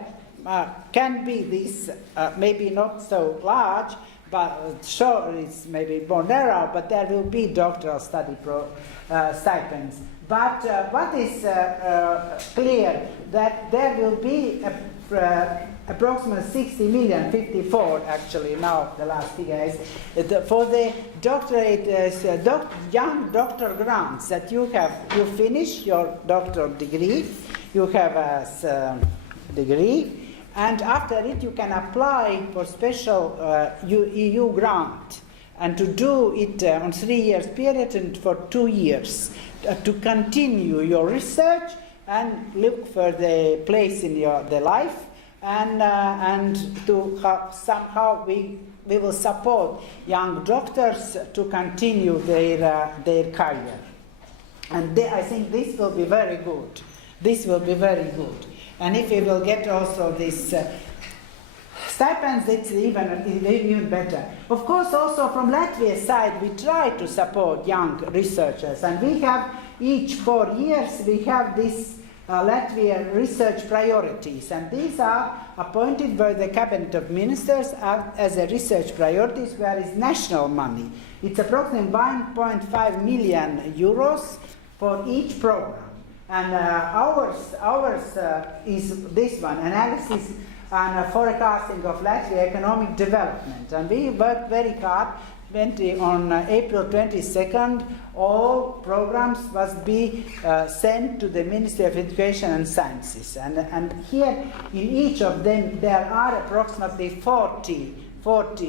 can be this, maybe not so large, but sure, it's maybe more narrow, but there will be doctoral study stipends. But what is clear, that there will be approximately 60 million, 54 actually now, the last figure is, for the doctorate, young doctor grants, that you finish your doctoral degree, you have a degree, and after it you can apply for special EU grant, and to do it on 3 years period and for 2 years, to continue your research and look for the place in the life, and to somehow we will support young doctors to continue their career. And I think this will be very good. This will be very good. And if we will get also this stipends, it's even better. Of course, also from Latvia's side, we try to support young researchers. And we have, each 4 years, we have this Latvian research priorities. And these are appointed by the Cabinet of Ministers as a research priorities, where is national money. It's approximately 1.5 million euros for each program. And ours is this one, analysis and forecasting of Latvia economic development. And we worked very hard. On April 22nd, all programs must be sent to the Ministry of Education and Sciences. And here, in each of them, there are approximately 40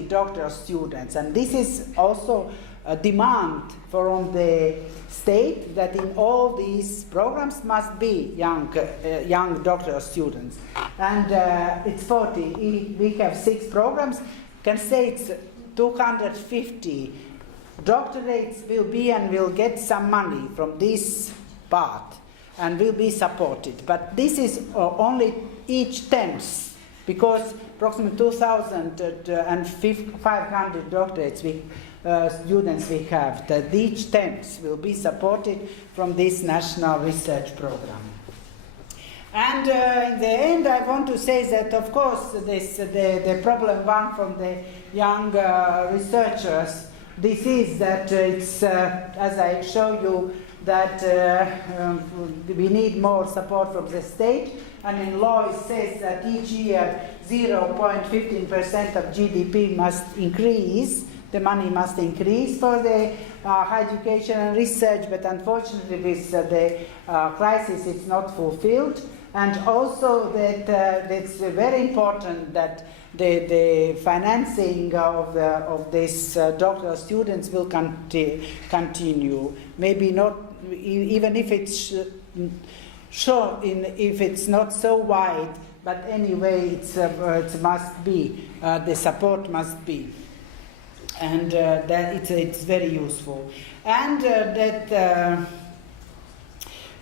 doctoral students. And this is also a demand from the state that in all these programs must be young doctoral students. And it's 40. We have 6 programs. Can say it's 250 doctorates will be and will get some money from this part and will be supported. But this is only each 10th, because approximately 2,500 doctorates students we have, that each 10th will be supported from this national research program. And in the end, I want to say that, of course, the problem one from the young researchers, this is that it's, as I show you, that we need more support from the state. And in law it says that each year 0.15% of GDP must increase. The money must increase for the higher education and research, but unfortunately with the crisis it's not fulfilled. And also that it's very important that the financing of these doctoral students will continue. Maybe not, even if it's if it's not so wide, but anyway it must be, the support must be. And that it's very useful. And that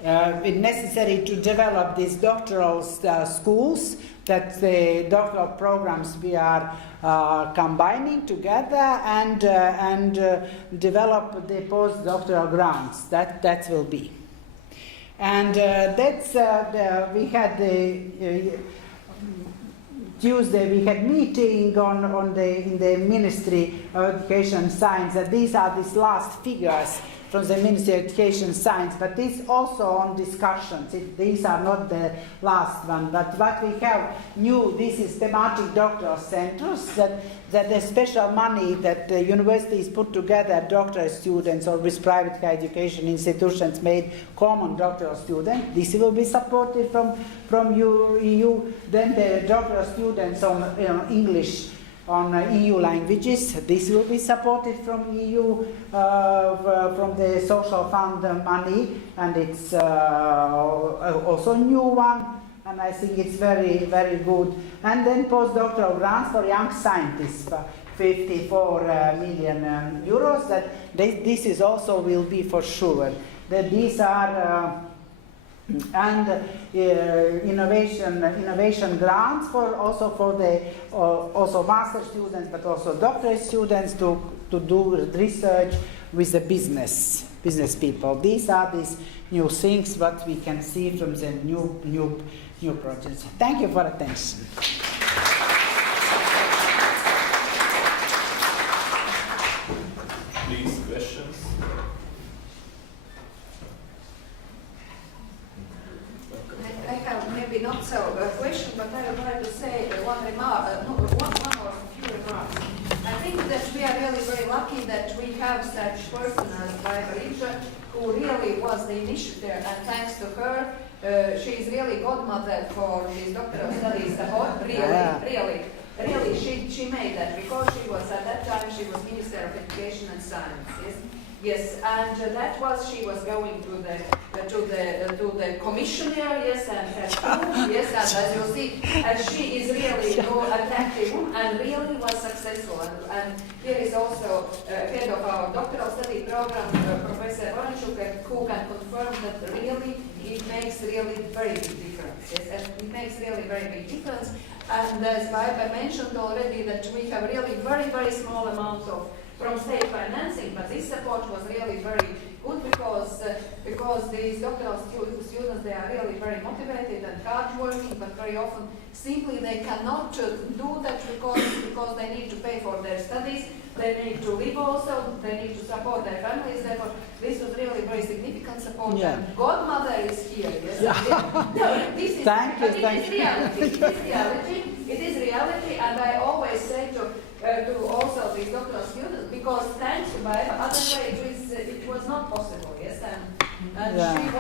it's necessary to develop these doctoral schools, that the doctoral programs we are combining together, and develop the postdoctoral grants. That will be. And that's we had the Tuesday we had meeting in the Ministry of Education and Science, that these are these last figures from the Ministry of Education and Science, but this also on discussions. These are not the last one, but what we have new, this is thematic doctoral centers, that the special money that the universities put together doctoral students or with private higher education institutions made common doctoral students. This will be supported from EU. Then the doctoral students on English, on EU languages, this will be supported from EU, from the social fund money, and it's also a new one. And I think it's very, very good. And then postdoctoral grants for young scientists, 54 million euros. That this is also will be for sure. That these are innovation grants for the also master students, but also doctorate students to do research with the business people. These are these new things what we can see from the new projects. Thank you for attention. Please, questions? I have maybe not so a question, but I would like to say one remark, one or a few remarks. I think that we are really very lucky that we have such person as Dalyvauja, who really was the initiator, and thanks to her, she is really godmother for these doctoral studies. Really, she made that, because she was at that time she was Minister of Education and Science. Yes, and she was going to the to the commissioner, yes, and her crew, yes, and as you see, and she is really attractive and really was successful. And here is also head of our doctoral study program, Professor Voronchuk, who can confirm that really it makes really very big difference. Yes, and it makes really very big difference. And as I mentioned already, that we have really very, very small amount of from state financing, but this support was really very good because these doctoral students, they are really very motivated and hardworking, but very often simply they cannot do that because they need to pay for their studies, they need to live also, they need to support their families. Therefore, this was really very significant support. Yeah. And godmother is here. Yes. Yeah. No, this is, Thank you. it is reality. It is reality. It is reality, and I always say to also the doctoral students, because thanks to by other way it was not possible, yes, and Yeah. it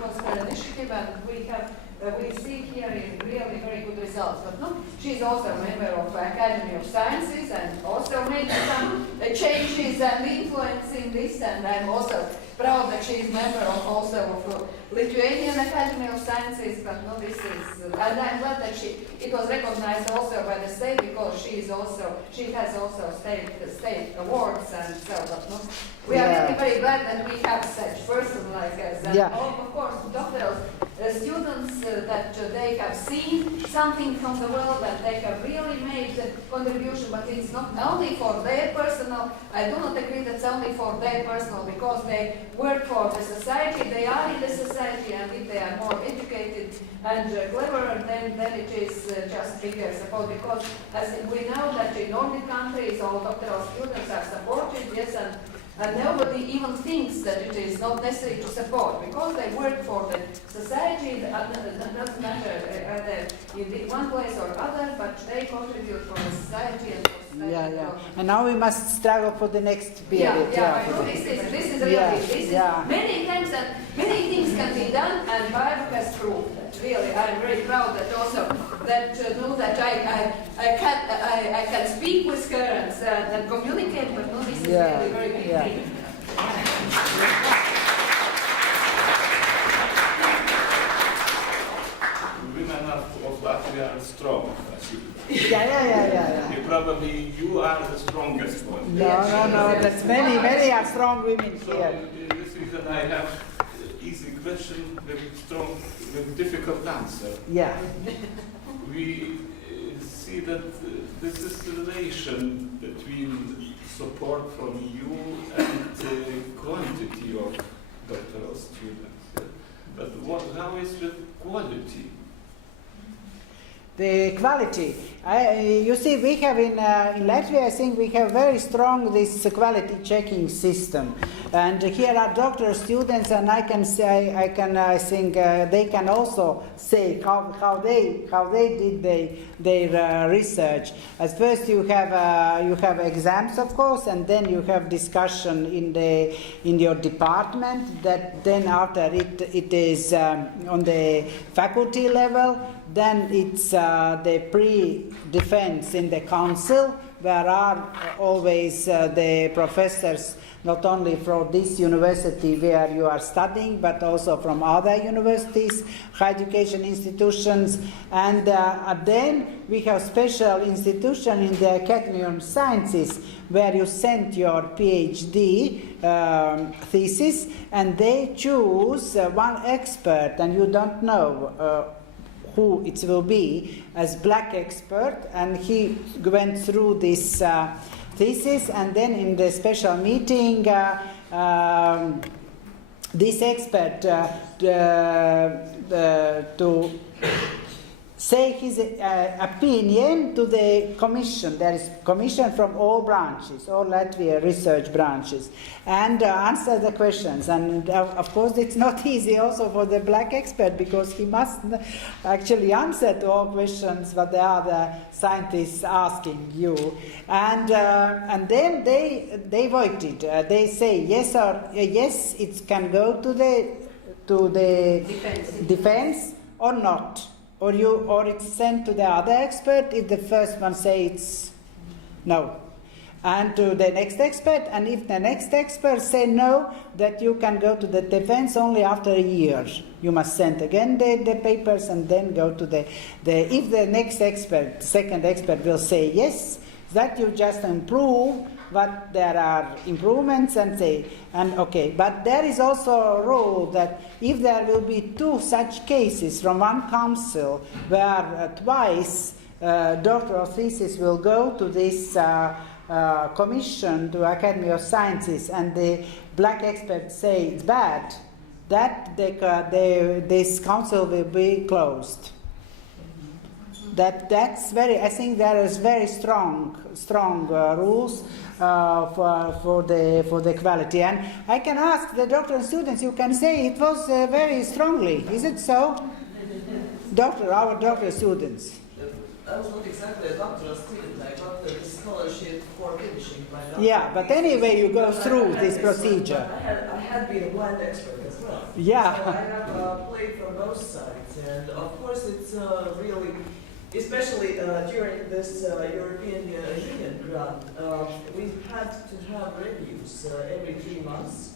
was her initiative, and we see here in really very good results. But no, she's also a member of Academy of Sciences and also made some changes and influence in this, and I'm also proud that she is member of Lithuanian Academy of Sciences, but no, this is, and I'm glad that it was recognized also by the state, because she has also state awards, and so, but no, we are really very glad that we have such person like us, and of course doctoral students that they have seen something from the world, and they have really made the contribution, but it's not only for their personal, I do not agree that's only for their personal, because they work for the society, they are in the society, and if they are more educated and clever, then it is just bigger support, because as we know that in Nordic countries all doctoral students are supported, yes, and nobody even thinks that it is not necessary to support, because they work for the society, it doesn't matter whether in one place or other, but they contribute for the society and for society. And now we must struggle for the next period. I know this is really, many times and many things can be done, and Bible has proved that. Really, I'm very proud that also that I can speak with her and communicate, but no, this is really very big thing. Women of Latvia are strong. Probably you are the strongest one. No, that's many are strong women so here. This is that I have easy question with difficult answer. Yeah. We see that this is the relation between support from you and quantity of doctoral students. But how is with quality? The quality. You see, we have in Latvia, I think we have very strong this quality checking system, and here are doctoral students, and I think they can also say how they did their research. At first, you have exams, of course, and then you have discussion in your department. That then after it is on the faculty level. Then it's the pre-defense in the council, where are always the professors, not only from this university where you are studying, but also from other universities, higher education institutions. And then we have special institution in the Academy of Sciences, where you send your PhD thesis, and they choose one expert, and you don't know who it will be, as black expert, and he went through this thesis, and then in the special meeting this expert to say his opinion to the commission. There is commission from all branches, all Latvia research branches, and answer the questions. And of course it's not easy also for the black expert, because he must actually answer to all questions what the other scientists asking you. And then they voted. They say yes or yes, it can go to the defense or not. Or it's sent to the other expert if the first one says it's no. and to the next expert, and if the next expert say no, that you can go to the defense only after a year. You must send again the papers and then go to if the next expert, second expert will say yes, that you just improve what there are improvements and say, and okay. But there is also a rule that if there will be 2 such cases from one council where twice doctoral thesis will go to this commission, to Academy of Sciences, and the black experts say it's bad, that this council will be closed. That's very. I think there is very strong rules for the quality. And I can ask the doctoral students. You can say it was very strongly. Is it so? Our doctoral students. I was not exactly a doctoral student. I got the scholarship for finishing my doctorate. Yeah, but anyway, you go through this procedure. I had been a blind expert as well. Yeah. So I have played from both sides, and of course it's really, especially during this European Union grant, we had to have reviews every 3 months.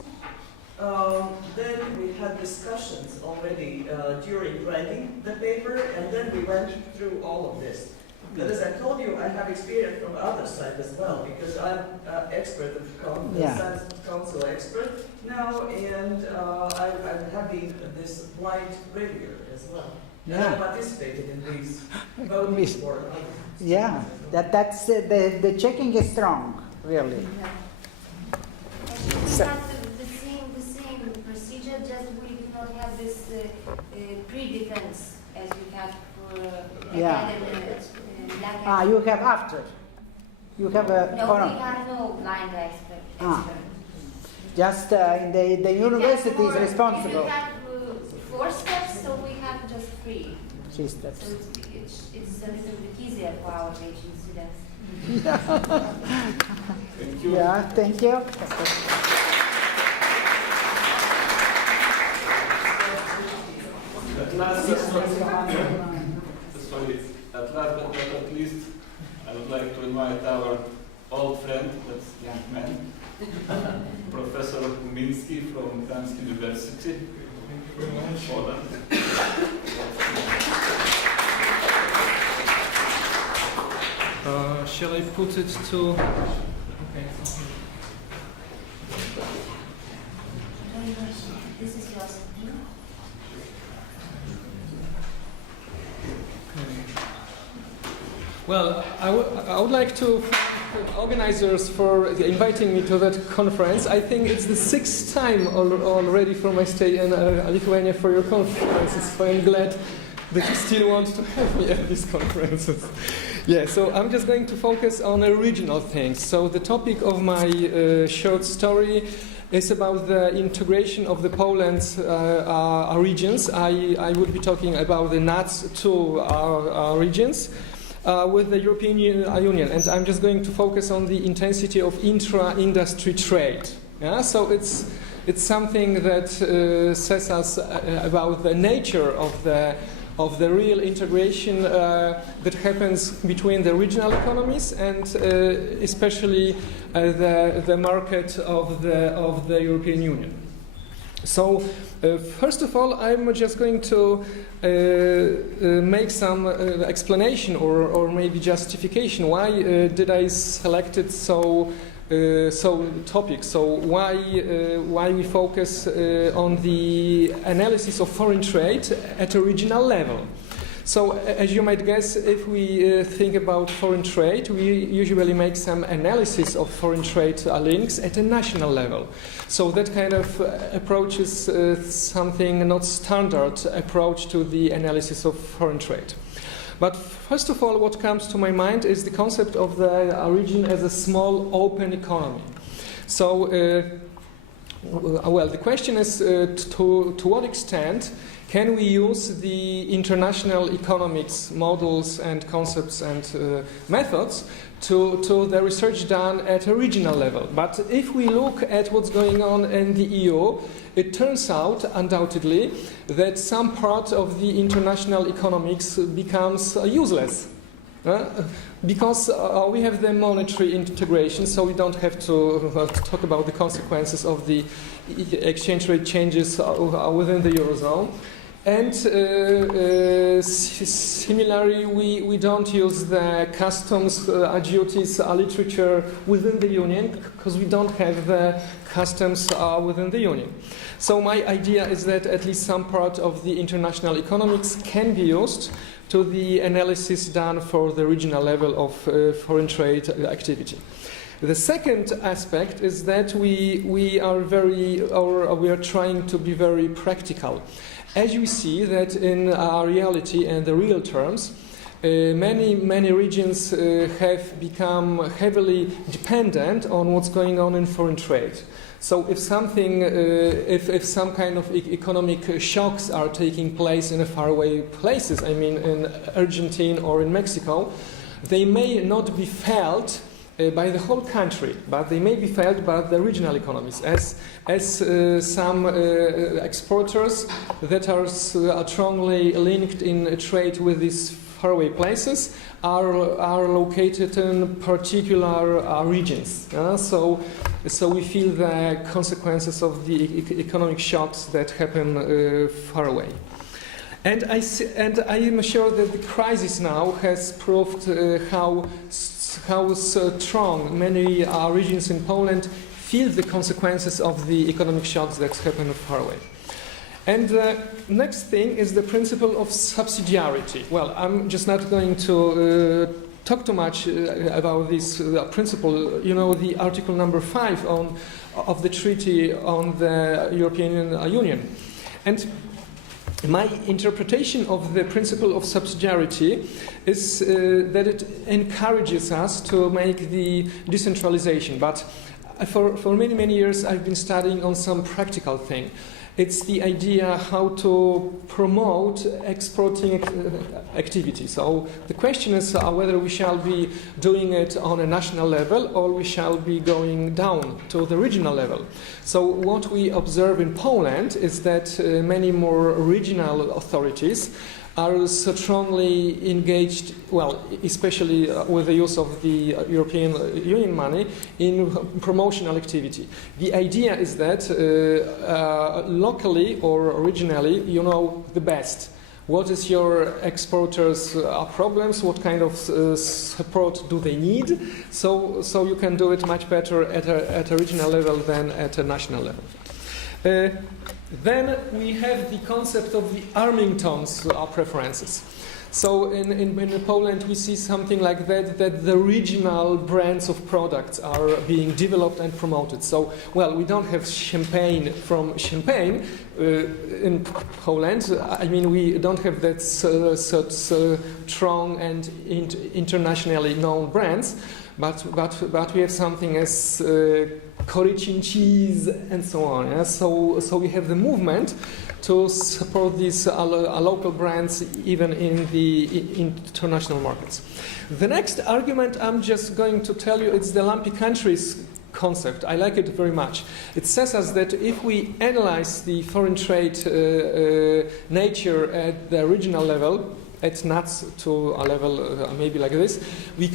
Then we had discussions already during writing the paper, and then we went through all of this. But as I told you, I have experience from the other side as well, because I'm expert of the Science Council expert now, and I'm having this blind reviewer as well. Yeah. And I participated in these voting for others. Yeah, that's the checking is strong, really. We have the same procedure, just we do not have this pre-defense as we have for academy. You have after. You have a. No, we have no blind expert. Just in the university is responsible. We have 4 steps, so we have just 3. 3 steps. So it's a little bit easier for our Asian students. Thank you. Yeah, thank you. At last but not least, I would like to invite our old friend, that's young man, Professor Kuminski from Gdańsk University. Poland. Shall I put it to? Okay. This is yours. Well, I would like to thank the organizers for inviting me to that conference. I think it's the 6th time already for my stay in Lithuania for your conferences, so I'm glad that you still want to have me at these conferences. Yeah, so I'm just going to focus on regional things. So the topic of my short story is about the integration of the Poland's regions. I would be talking about the NUTS2 regions. With the European Union, and I'm just going to focus on the intensity of intra-industry trade. Yeah? So it's something that says us about the nature of the real integration that happens between the regional economies and especially the market of the European Union. So, first of all, I'm just going to make some explanation or maybe justification. Why did I select it so topic? So why we focus on the analysis of foreign trade at a regional level? So, as you might guess, if we think about foreign trade, we usually make some analysis of foreign trade links at a national level. So that kind of approach is something not standard approach to the analysis of foreign trade. But first of all, what comes to my mind is the concept of the region as a small open economy. So, well, the question is to what extent can we use the international economics models and concepts and methods to the research done at a regional level? But if we look at what's going on in the EU, it turns out, undoubtedly, that some part of the international economics becomes useless. Because we have the monetary integration, so we don't have to talk about the consequences of the exchange rate changes within the Eurozone. And similarly, we don't use the customs duties literature within the Union because we don't have the customs within the Union. So my idea is that at least some part of the international economics can be used to the analysis done for the regional level of foreign trade activity. The second aspect is that we are trying to be very practical. As you see that in our reality and the real terms, many regions have become heavily dependent on what's going on in foreign trade. So if something, if some kind of economic shocks are taking place in faraway places, I mean in Argentina or in Mexico, they may not be felt by the whole country, but they may be felt by the regional economies, as some exporters that are strongly linked in trade with these faraway places are located in particular regions. So we feel the consequences of the economic shocks that happen far away. And I am sure that the crisis now has proved how strong many regions in Poland feel the consequences of the economic shocks that happen far away. And the next thing is the principle of subsidiarity. Well, I'm just not going to talk too much about this principle. You know, the Article number 5 of the Treaty on the European Union. And my interpretation of the principle of subsidiarity is that it encourages us to make the decentralization. But for many years I've been studying on some practical thing. It's the idea how to promote exporting activity. So the question is whether we shall be doing it on a national level or we shall be going down to the regional level. So what we observe in Poland is that many more regional authorities are strongly engaged, well, especially with the use of the European Union money in promotional activity. The idea is that locally or regionally, you know the best. What is your exporters' problems? What kind of support do they need? So you can do it much better at a regional level than at a national level. Then we have the concept of the Armington's preferences. So in Poland we see something like that the regional brands of products are being developed and promoted. So, well, we don't have champagne from Champagne in Poland. I mean, we don't have that such strong and internationally known brands, but we have something as Coriccin cheese and so on. Yeah? So we have the movement to support these local brands even in the international markets. The next argument I'm just going to tell you, it's the lumpy countries concept. I like it very much. It says us that if we analyze the foreign trade nature at the regional level, at nuts to a level maybe like this, we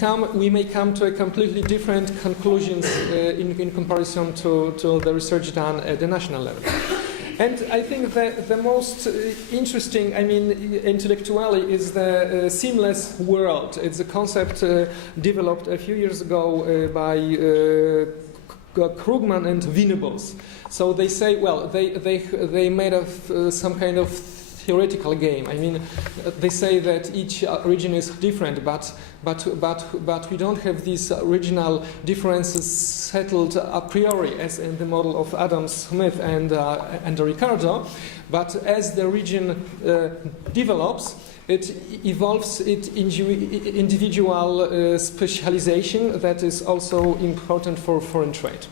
may come to a completely different conclusions in comparison to the research done at the national level. And I think that the most interesting, I mean, intellectually, is the seamless world. It's a concept developed a few years ago by Krugman and Venables. So they say, well, they made some kind of theoretical game. I mean, they say that each region is different, but we don't have these regional differences settled a priori, as in the model of Adam Smith and Ricardo. But as the region develops, it evolves its individual specialization that is also important for foreign trade.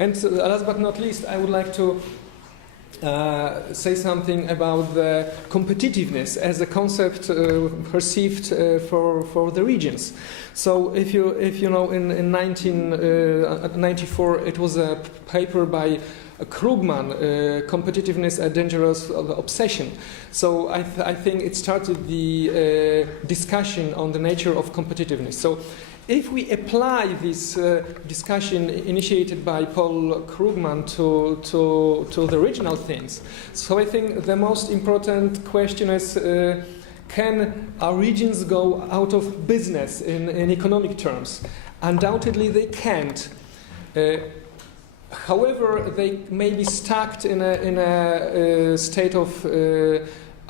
And last but not least, I would like to say something about the competitiveness as a concept perceived for the regions. So if you know, in 1994 it was a paper by Krugman, Competitiveness a Dangerous Obsession. So I think it started the discussion on the nature of competitiveness. So if we apply this discussion initiated by Paul Krugman to the regional things, so I think the most important question is, can our regions go out of business in economic terms? Undoubtedly they can't. However, they may be stuck in a state of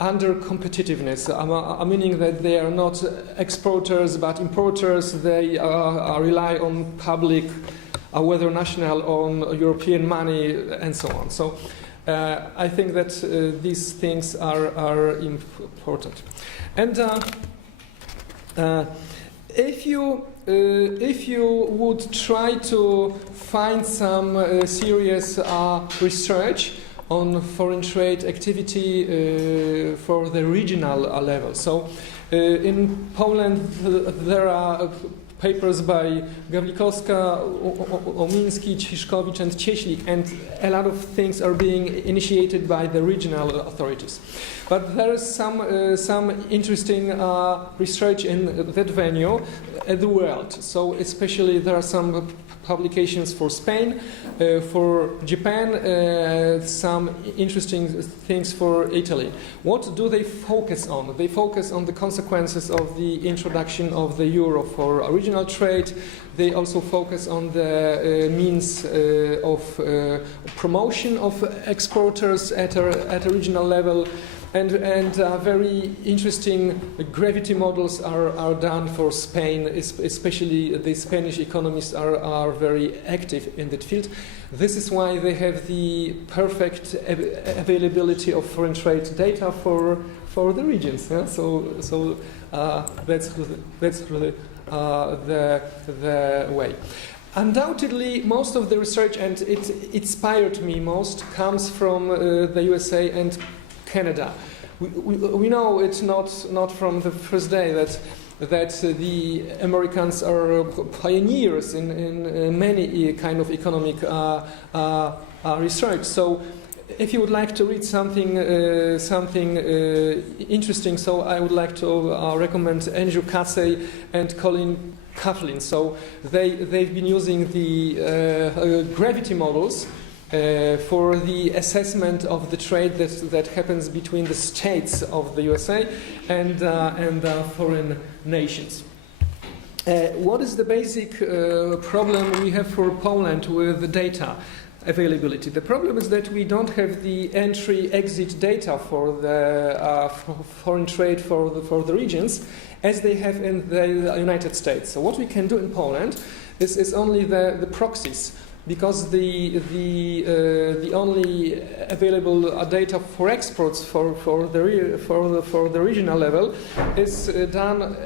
under competitiveness, meaning that they are not exporters but importers. They rely on public, whether national, on European money, and so on. So I think that these things are important. And if you would try to find some serious research on foreign trade activity for the regional level. So in Poland there are papers by Gawlikowska, Omiński, Ciszkowicz and Cieślik, and a lot of things are being initiated by the regional authorities. But there is some interesting research in that venue at the world. So especially there are some publications for Spain, for Japan, some interesting things for Italy. What do they focus on? They focus on the consequences of the introduction of the euro for regional trade. They also focus on the means of promotion of exporters at a regional level. And very interesting gravity models are done for Spain, especially the Spanish economists are very active in that field. This is why they have the perfect availability of foreign trade data for the regions. Yeah? So that's really the way. Undoubtedly, most of the research, and it inspired me most, comes from the USA and Canada. We know it's not from the first day that the Americans are pioneers in many kind of economic research. So if you would like to read something interesting, so I would like to recommend Andrew Casey and Colin Coughlin. So they've been using the gravity models for the assessment of the trade that happens between the states of the USA and foreign nations. What is the basic problem we have for Poland with the data availability? The problem is that we don't have the entry-exit data for the foreign trade for the regions as they have in the United States. So what we can do in Poland is only the proxies, because the only available data for exports for the regional level is done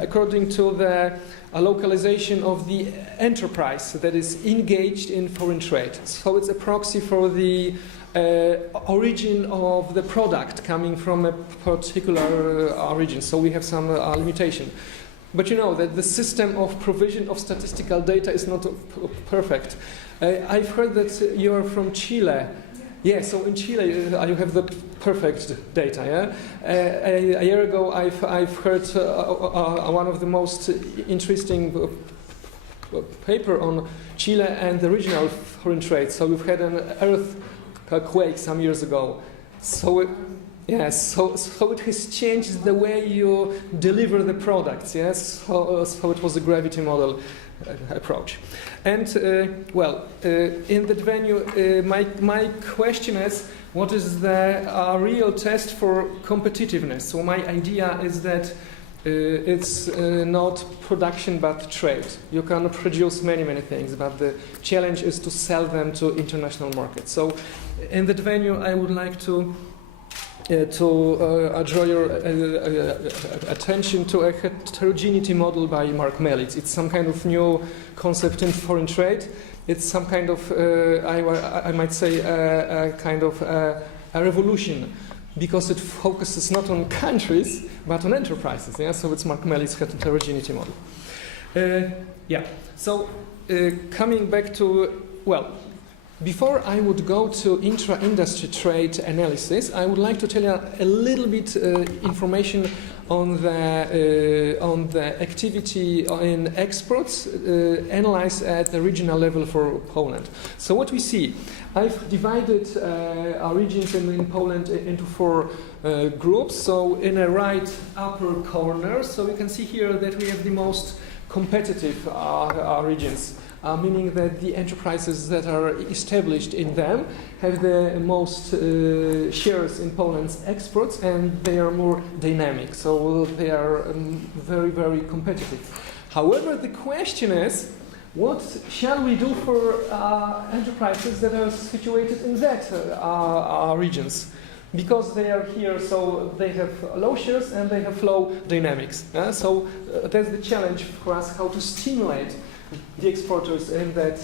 according to the localization of the enterprise that is engaged in foreign trade. So it's a proxy for the origin of the product coming from a particular origin. So we have some limitation. But you know that the system of provision of statistical data is not perfect. I've heard that you are from Chile. Yeah, so in Chile you have the perfect data. Yeah, a year ago I've heard one of the most interesting paper on Chile and the regional foreign trade. So we've had an earthquake some years ago. So. Yes, so it has changed the way you deliver the products. Yes, so it was a gravity model approach. And in that venue, my question is, what is the real test for competitiveness? So my idea is that it's not production but trade. You can produce many things, but the challenge is to sell them to international markets. So in that venue, I would like to draw your attention to a heterogeneity model by Mark Melitz. It's some kind of new concept in foreign trade. It's some kind of, I might say, a kind of a revolution, because it focuses not on countries but on enterprises. Yeah? So it's Mark Melitz's heterogeneity model. So coming back to, well, before I would go to intra-industry trade analysis, I would like to tell you a little bit information on the activity in exports analyzed at the regional level for Poland. So what we see, I've divided our regions in Poland into 4 groups. So in a right upper corner, so you can see here that we have the most competitive regions. Meaning that the enterprises that are established in them have the most shares in Poland's exports, and they are more dynamic, so they are very, very competitive. However, the question is, what shall we do for enterprises that are situated in that regions? Because they are here, so they have low shares and they have low dynamics. So that's the challenge for us, how to stimulate the exporters in that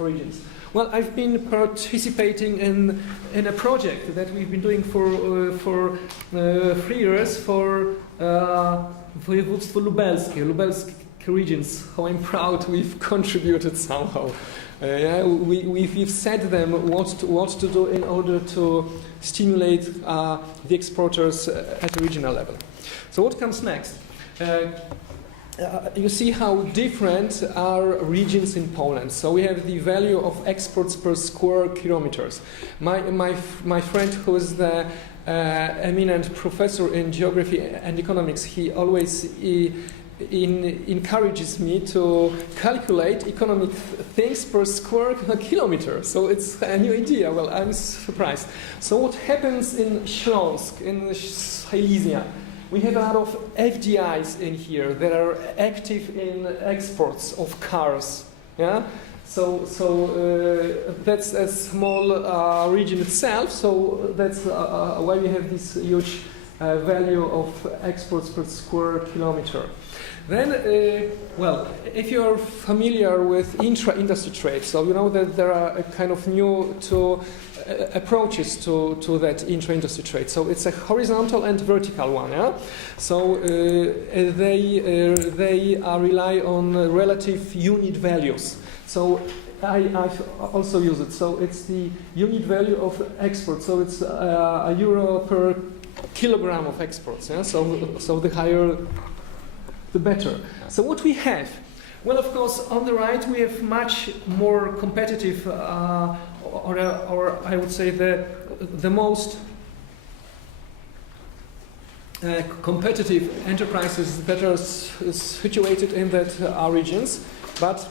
regions. Well, I've been participating in a project that we've been doing for 3 years for województwo lubelskie regions. How I'm proud we've contributed somehow. We've said them what to do in order to stimulate the exporters at a regional level. So what comes next? You see how different are regions in Poland. So we have the value of exports per square kilometers. My friend, who is the eminent professor in geography and economics, he always encourages me to calculate economic things per square kilometer. So it's a new idea. Well, I'm surprised. So what happens in Śląsk, in Silesia? We have a lot of FDIs in here that are active in exports of cars. Yeah, so that's a small region itself. So that's why we have this huge value of exports per square kilometer. Then, if you are familiar with intra-industry trade, so you know that there are a kind of new approaches to that intra-industry trade. So it's a horizontal and vertical one. Yeah? So they rely on relative unit values. So I've also used it. So it's the unit value of export. So it's a euro per kilogram of exports. Yeah? So the higher, the better. So what we have? Well, of course, on the right we have much more competitive, or I would say the most competitive enterprises that are situated in that regions. But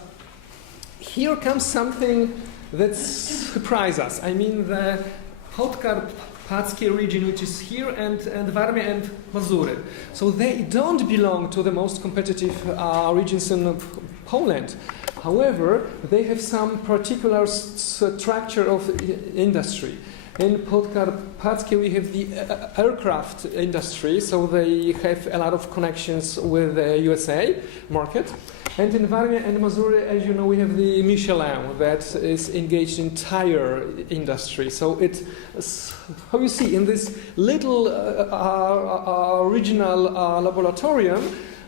here comes something that surprises us. I mean, the Podkarpackie region, which is here, and Warmia and Mazury. So they don't belong to the most competitive regions in Poland. However, they have some particular structure of industry. In Podkarpackie we have the aircraft industry, so they have a lot of connections with the USA market. And in Warmia and Mazury, as you know, we have the Michelin that is engaged in tire industry. So it, how you see, in this little regional laboratorium,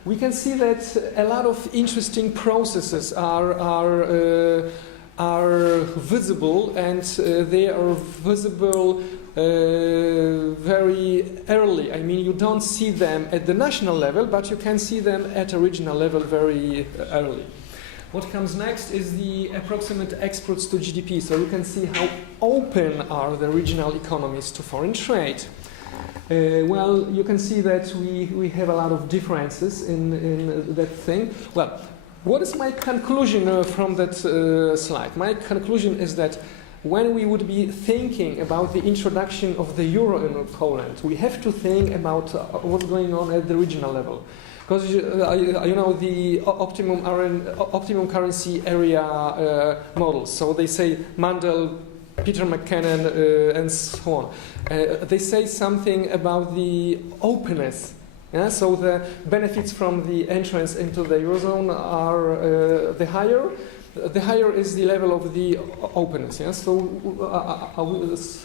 we can see that a lot of interesting processes are visible, and they are visible very early. I mean, you don't see them at the national level, but you can see them at a regional level very early. What comes next is the approximate exports to GDP. So you can see how open are the regional economies to foreign trade. Well, you can see that we have a lot of differences in that thing. Well, what is my conclusion from that slide? My conclusion is that when we would be thinking about the introduction of the euro in Poland, we have to think about what's going on at the regional level. Because you know the optimum currency area models. So they say Mandel Peter McKinnon, and so on. They say something about the openness. Yeah? So the benefits from the entrance into the Eurozone are the higher. The higher is the level of the openness. Yeah? So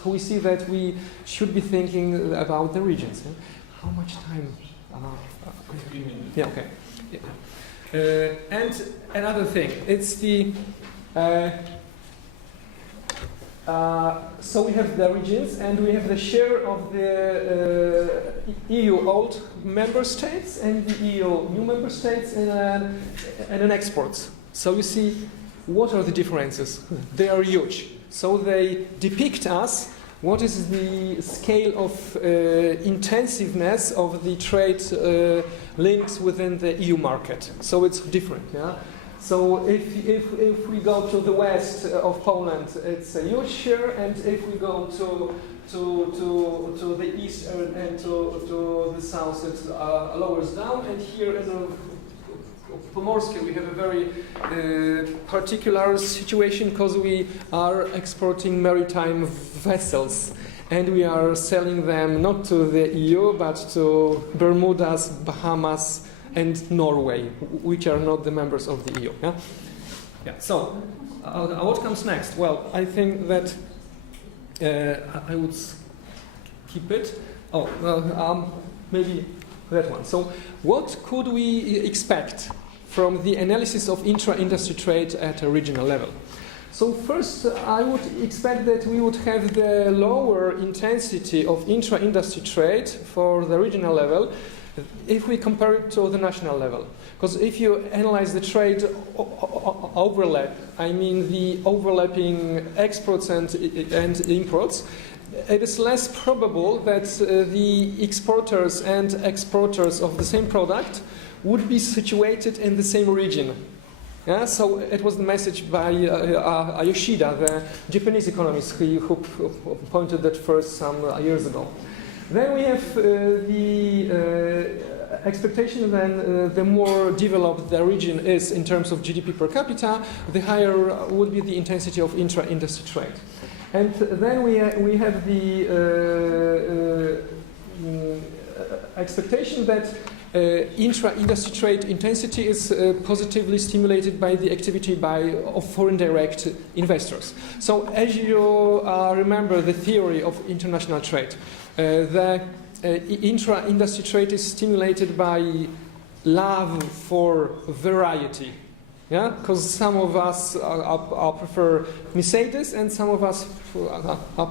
we see that we should be thinking about the regions. Yeah? How much time? 15 minutes. Yeah, okay. Yeah. And another thing, it's the... so we have the regions and we have the share of the EU old member states and the EU new member states and an exports. So you see, what are the differences? They are huge. So they depict us what is the scale of intensiveness of the trade links within the EU market. So it's different, yeah? So if we go to the west of Poland, it's a huge share, and if we go to the east and to the south, it lowers down. And here in Pomorskie, we have a very particular situation because we are exporting maritime vessels. And we are selling them not to the EU, but to Bermudas, Bahamas, and Norway, which are not the members of the EU. Yeah? Yeah. So, what comes next? Well, I think that I would keep it. Oh, well, maybe that one. So, what could we expect from the analysis of intra-industry trade at a regional level? So first, I would expect that we would have the lower intensity of intra-industry trade for the regional level if we compare it to the national level. Because if you analyze the trade overlap, I mean the overlapping exports and imports, it is less probable that the exporters and exporters of the same product would be situated in the same region. Yeah, so it was the message by Yoshida, the Japanese economist who pointed that first some years ago. Then we have the expectation that the more developed the region is in terms of GDP per capita, the higher would be the intensity of intra-industry trade. And then we have the expectation that intra-industry trade intensity is positively stimulated by the activity of foreign direct investors. So as you remember the theory of international trade, the intra-industry trade is stimulated by love for variety. Yeah, because some of us prefer Mercedes and some of us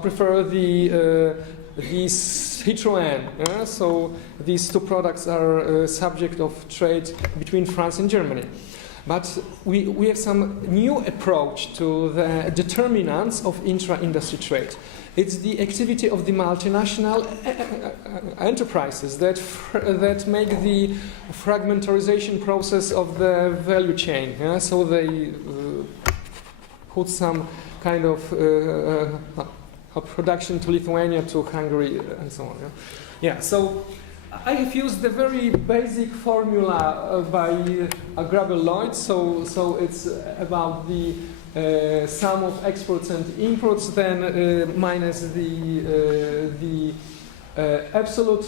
prefer the Citroën. Yeah? So these two products are subject of trade between France and Germany. But we have some new approach to the determinants of intra-industry trade. It's the activity of the multinational enterprises that make the fragmentarization process of the value chain. Yeah? So they put some kind of production to Lithuania, to Hungary, and so on. Yeah. So I have used the very basic formula by Grabel-Lloyd. So it's about the sum of exports and imports, then minus the absolute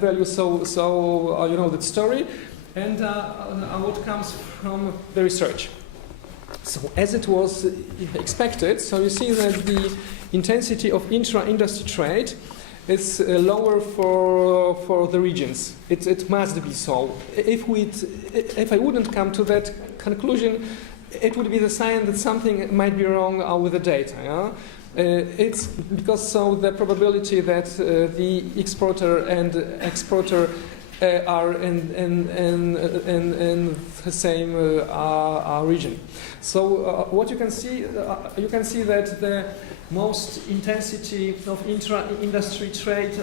value. So you know that story, and what comes from the research. So as it was expected, so you see that the intensity of intra-industry trade is lower for the regions. It must be so. If I wouldn't come to that conclusion, it would be the sign that something might be wrong with the data. Yeah? It's because so the probability that the exporter and exporter are in the same region. So what you can see that the most intensity of intra-industry trade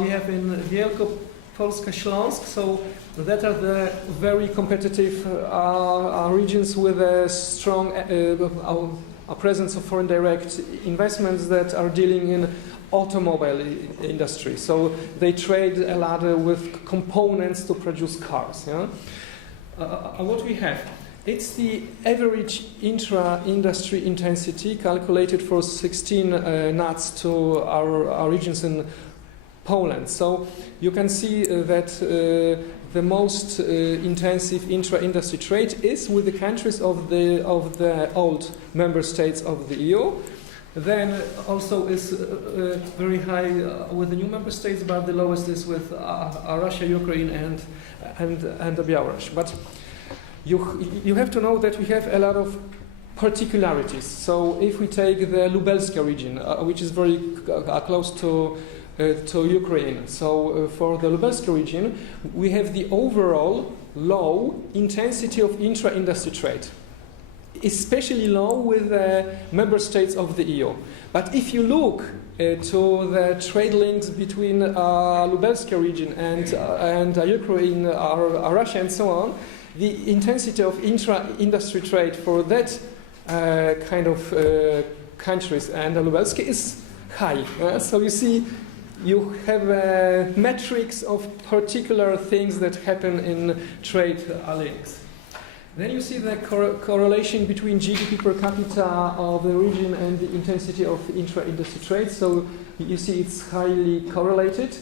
we have in Wielkopolska-Śląsk. So that are the very competitive regions with a strong presence of foreign direct investments that are dealing in automobile industry. So they trade a lot with components to produce cars. Yeah? What we have? It's the average intra-industry intensity calculated for 16 nuts to our regions in Poland. So you can see that the most intensive intra-industry trade is with the countries of the old member states of the EU. Then also is very high with the new member states, but the lowest is with Russia, Ukraine, and Belarus. But you have to know that we have a lot of particularities. So if we take the Lubelska region, which is very close to Ukraine, so for the Lubelska region, we have the overall low intensity of intra-industry trade, especially low with the member states of the EU. But if you look to the trade links between Lubelska region and Ukraine, or Russia, and so on, the intensity of intra-industry trade for that kind of countries and Lubelska is high. So you see, you have metrics of particular things that happen in trade links. Then you see the correlation between GDP per capita of the region and the intensity of intra-industry trade. So you see it's highly correlated,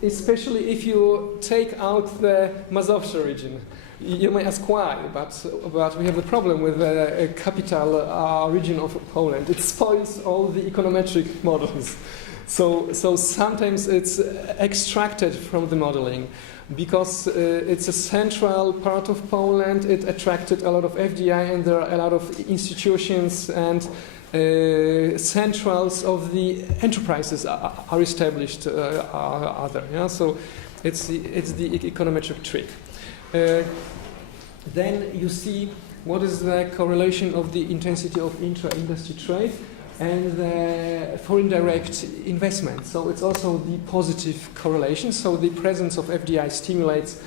especially if you take out the Mazowsza region. You may ask why, but we have the problem with the capital region of Poland. It spoils all the econometric models. So sometimes it's extracted from the modeling. Because it's a central part of Poland, it attracted a lot of FDI, and there are a lot of institutions and centrals of the enterprises are established other. Yeah? So it's the econometric trick. Then you see what is the correlation of the intensity of intra-industry trade and the foreign direct investment. So it's also the positive correlation. So the presence of FDI stimulates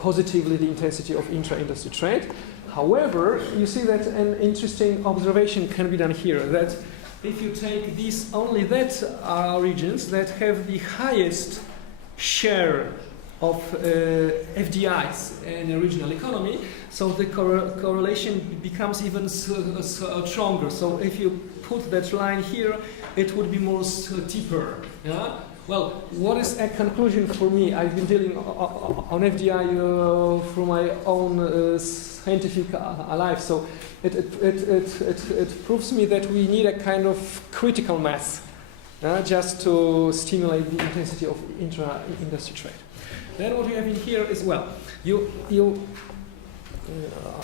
positively the intensity of intra-industry trade. However, you see that an interesting observation can be done here, that if you take only that regions that have the highest share of FDIs in a regional economy, so the correlation becomes even stronger. So if you put that line here, it would be more steeper. Yeah? Well, what is a conclusion for me? I've been dealing on FDI through my own scientific life, so it proves me that we need a kind of critical mass just to stimulate the intensity of intra-industry trade. Then what we have in here is, well, you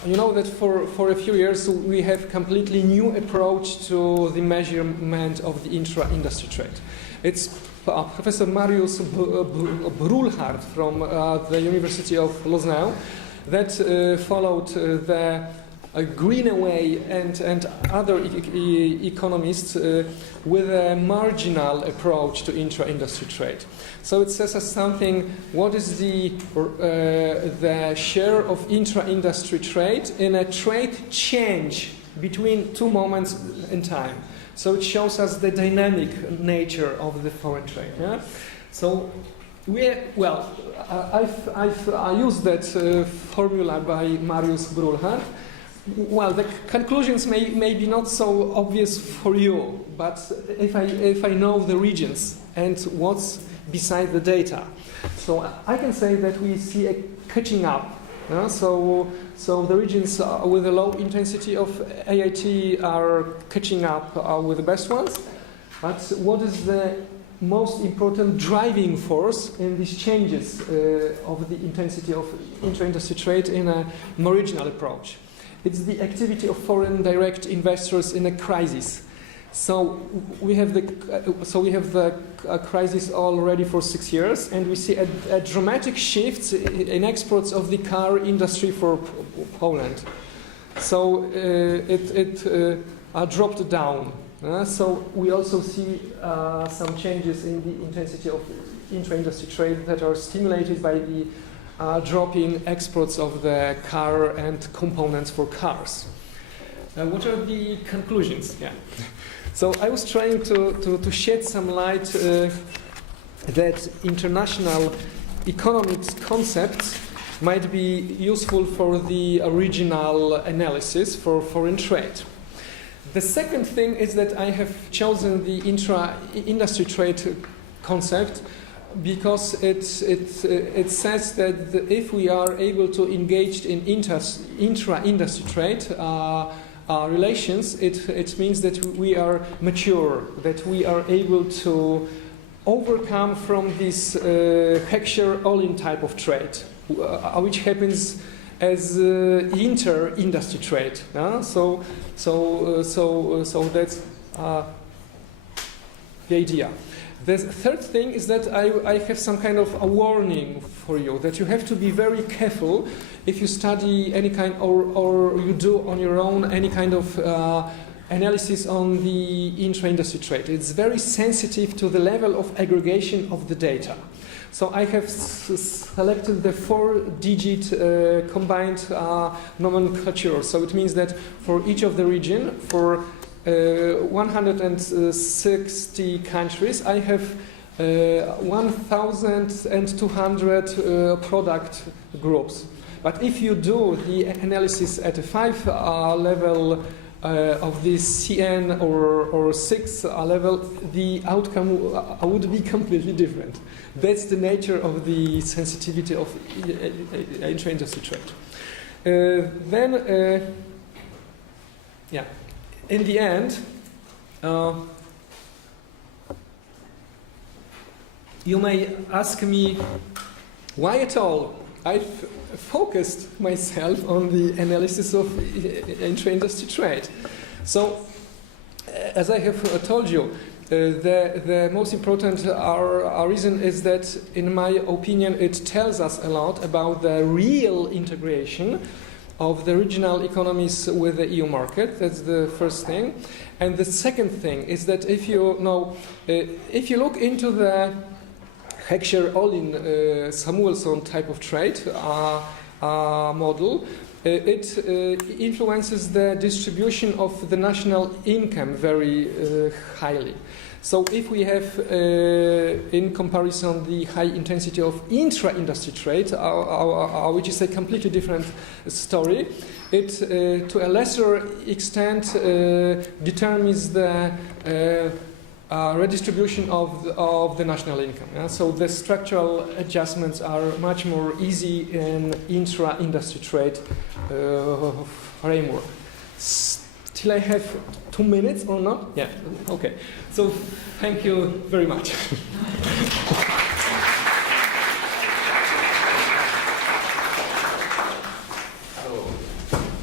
know that for a few years we have completely new approach to the measurement of the intra-industry trade. It's Professor Mariusz Brulhart from the University of Lausanne that followed the Greenaway and other economists with a marginal approach to intra-industry trade. So it says us something, what is the share of intra-industry trade in a trade change between two moments in time. So it shows us the dynamic nature of the foreign trade. Yeah? So I used that formula by Mariusz Brulhart. Well, the conclusions may be not so obvious for you, but if I know the regions and what's beside the data, so I can say that we see a catching up. So the regions with a low intensity of AIT are catching up with the best ones. But what is the most important driving force in these changes of the intensity of intra-industry trade in a more regional approach? It's the activity of foreign direct investors in a crisis. So we have the crisis already for 6 years, and we see a dramatic shift in exports of the car industry for Poland. So it dropped down. So we also see some changes in the intensity of intra-industry trade that are stimulated by the dropping exports of the car and components for cars. What are the conclusions? Yeah. So I was trying to shed some light that international economics concepts might be useful for the regional analysis for foreign trade. The second thing is that I have chosen the intra-industry trade concept because it says that if we are able to engage in intra-industry trade relations, it means that we are mature, that we are able to overcome from this Heckscher-Ohlin type of trade, which happens as inter-industry trade. So that's the idea. The third thing is that I have some kind of a warning for you, that you have to be very careful if you study any kind or you do on your own any kind of analysis on the intra-industry trade. It's very sensitive to the level of aggregation of the data. So I have selected the 4-digit combined nomenclature. So it means that for each of the region, for 160 countries, I have 1,200 product groups. But if you do the analysis at a 5 level of the CN or 6 level, the outcome would be completely different. That's the nature of the sensitivity of intra-industry trade. In the end, you may ask me why at all I focused myself on the analysis of intra-industry trade. So, as I have told you, the most important reason is that, in my opinion, it tells us a lot about the real integration of the regional economies with the EU market. That's the first thing. And the second thing is that if you look into the Heckscher-Ohlin Samuelson type of trade model, it influences the distribution of the national income very highly. So if we have, in comparison, the high intensity of intra-industry trade, which is a completely different story, it, to a lesser extent, determines the redistribution of the national income. Yeah? So the structural adjustments are much more easy in intra-industry trade framework. Still I have 2 minutes or not? Yeah, okay. So thank you very much.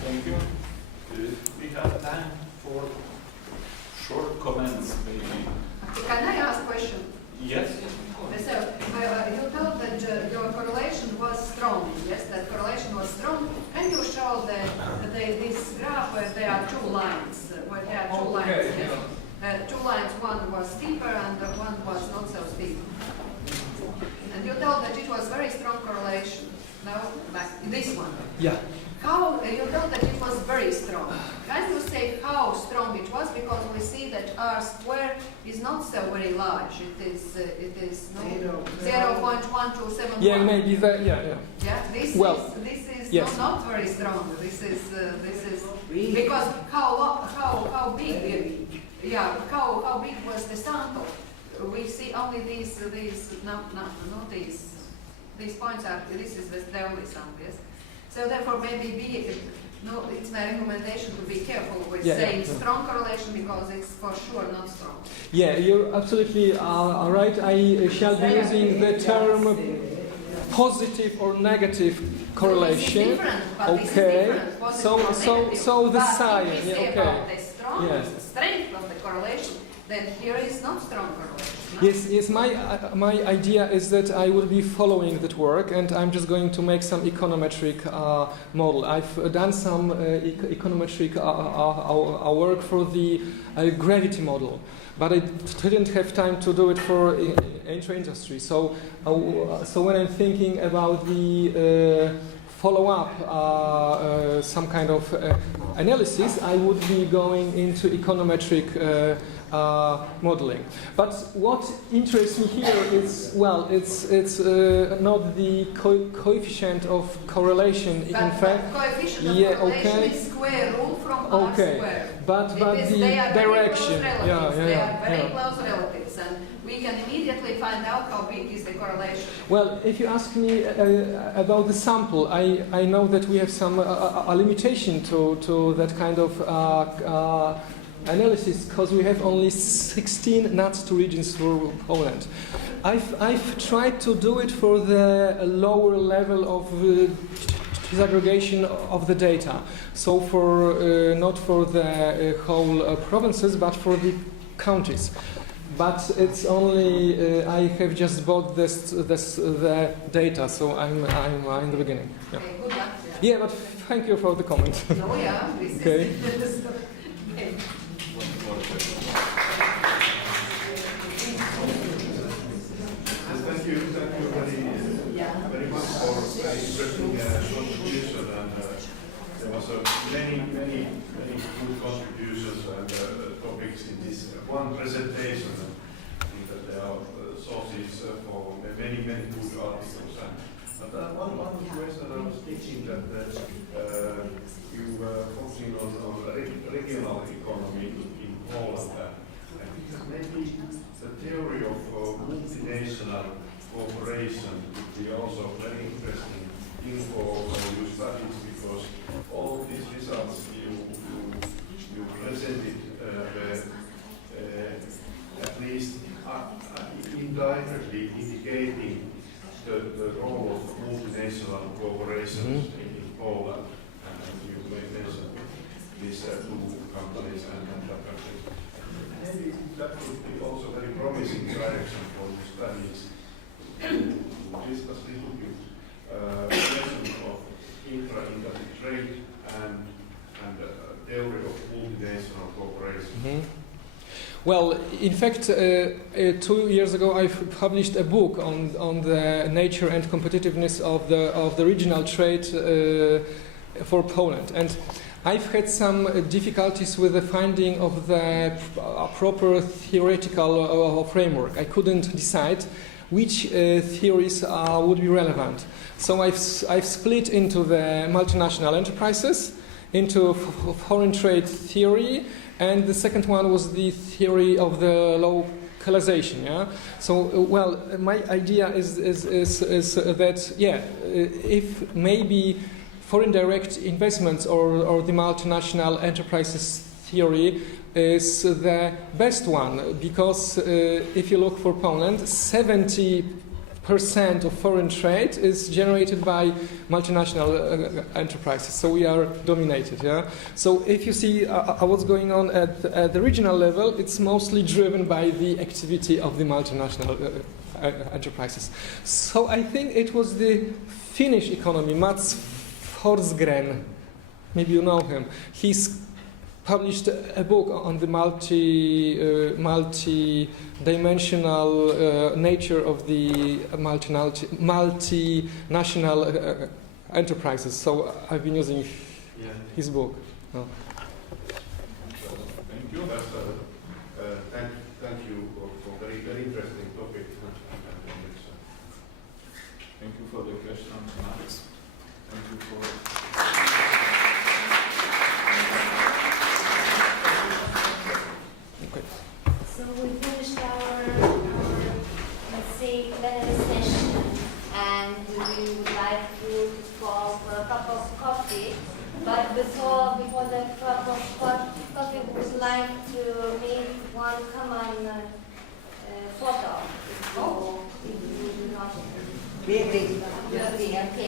Thank you. We have time for short comments, maybe. Can I ask a question? Yes. So, you told that your correlation was strong, yes, that correlation was strong. Can you show this graph where there are 2 lines? Yes. Two lines, one was steeper and one was not so steep. And you told that it was very strong correlation. No, like this one. Yeah. How you told that it was very strong. Can you say how strong it was? Because we see that R square is not so very large. It is no, 0.1271. Yeah, maybe that. Yeah. Yeah. This is yes. not very strong. This is because how big? Yeah. How big was the sample? We see only these points are. This is the only sample. Yes. So therefore, maybe it's my recommendation to be careful with saying strong correlation because it's for sure not strong. Yeah, you're absolutely right. I shall be using the term positive or negative correlation. This is different, but okay. This is So the sign. If we say okay. about the strength of the correlation, then here is not strong correlation. No? Yes. My idea is that I will be following that work, and I'm just going to make some econometric model. I've done some econometric work for the gravity model, but I didn't have time to do it for intra-industry. So when I'm thinking about the follow-up some kind of analysis, I would be going into econometric modeling. But what interests me here is, well, it's not the coefficient of correlation. But in fact, coefficient of yeah, correlation okay. is square root from R square. But the they are direction, very close relatives. yeah, They are very yeah. close relatives, and we can immediately find out how big is the correlation. Well, if you ask me about the sample, I know that we have some a limitation to that kind of analysis because we have only 16 NUTS2 regions for Poland. I've tried to do it for the lower level of disaggregation of the data. So for not for the whole provinces, but for the counties. But it's only I have just bought the data, so I'm in the beginning. Yeah. Okay, good luck. Yeah, but thank you for the comment. Oh yeah, this Okay. is okay. Thank you very much for very interesting contribution, and there was many good contributions and topics in this one presentation. I think that there are sources for many good articles. But one question I was thinking that you were focusing on regional economy in Poland. I think that maybe the theory of multinational cooperation would be also very interesting thing for your studies, because all of these results you presented were at least indirectly indicating the role of multinational cooperation in Poland. And you mentioned these two companies and that kind of thing. Maybe that would be also very promising direction for your studies to discuss a little bit question of intra-industry trade and theory of multinational cooperation. Mm-hmm. Well, in fact, 2 years ago I published a book on the nature and competitiveness of the regional trade for Poland, and I've had some difficulties with the finding of the proper theoretical framework. I couldn't decide which theories would be relevant. So I've split into the multinational enterprises, into foreign trade theory, and the second one was the theory of the localization. Yeah. So well, my idea is that if maybe foreign direct investments or the multinational enterprises theory is the best one, because if you look for Poland, 70% of foreign trade is generated by multinational enterprises, so we are dominated. Yeah. So if you see what's going on at the regional level, it's mostly driven by the activity of the multinational enterprises. So I think it was the Finnish economy, Mats Forsgren, maybe you know him. He's published a book on the multi-dimensional nature of the multinational enterprises. So I've been using his book. Oh. Thank you. Thank you for very interesting topic. Thank you for the question, Max. Thank you for. So we finished our let's say, plenary session, and we would like to call for a cup of coffee. But before the cup of coffee, we would like to make one common photo. If you do not. We agree. Okay.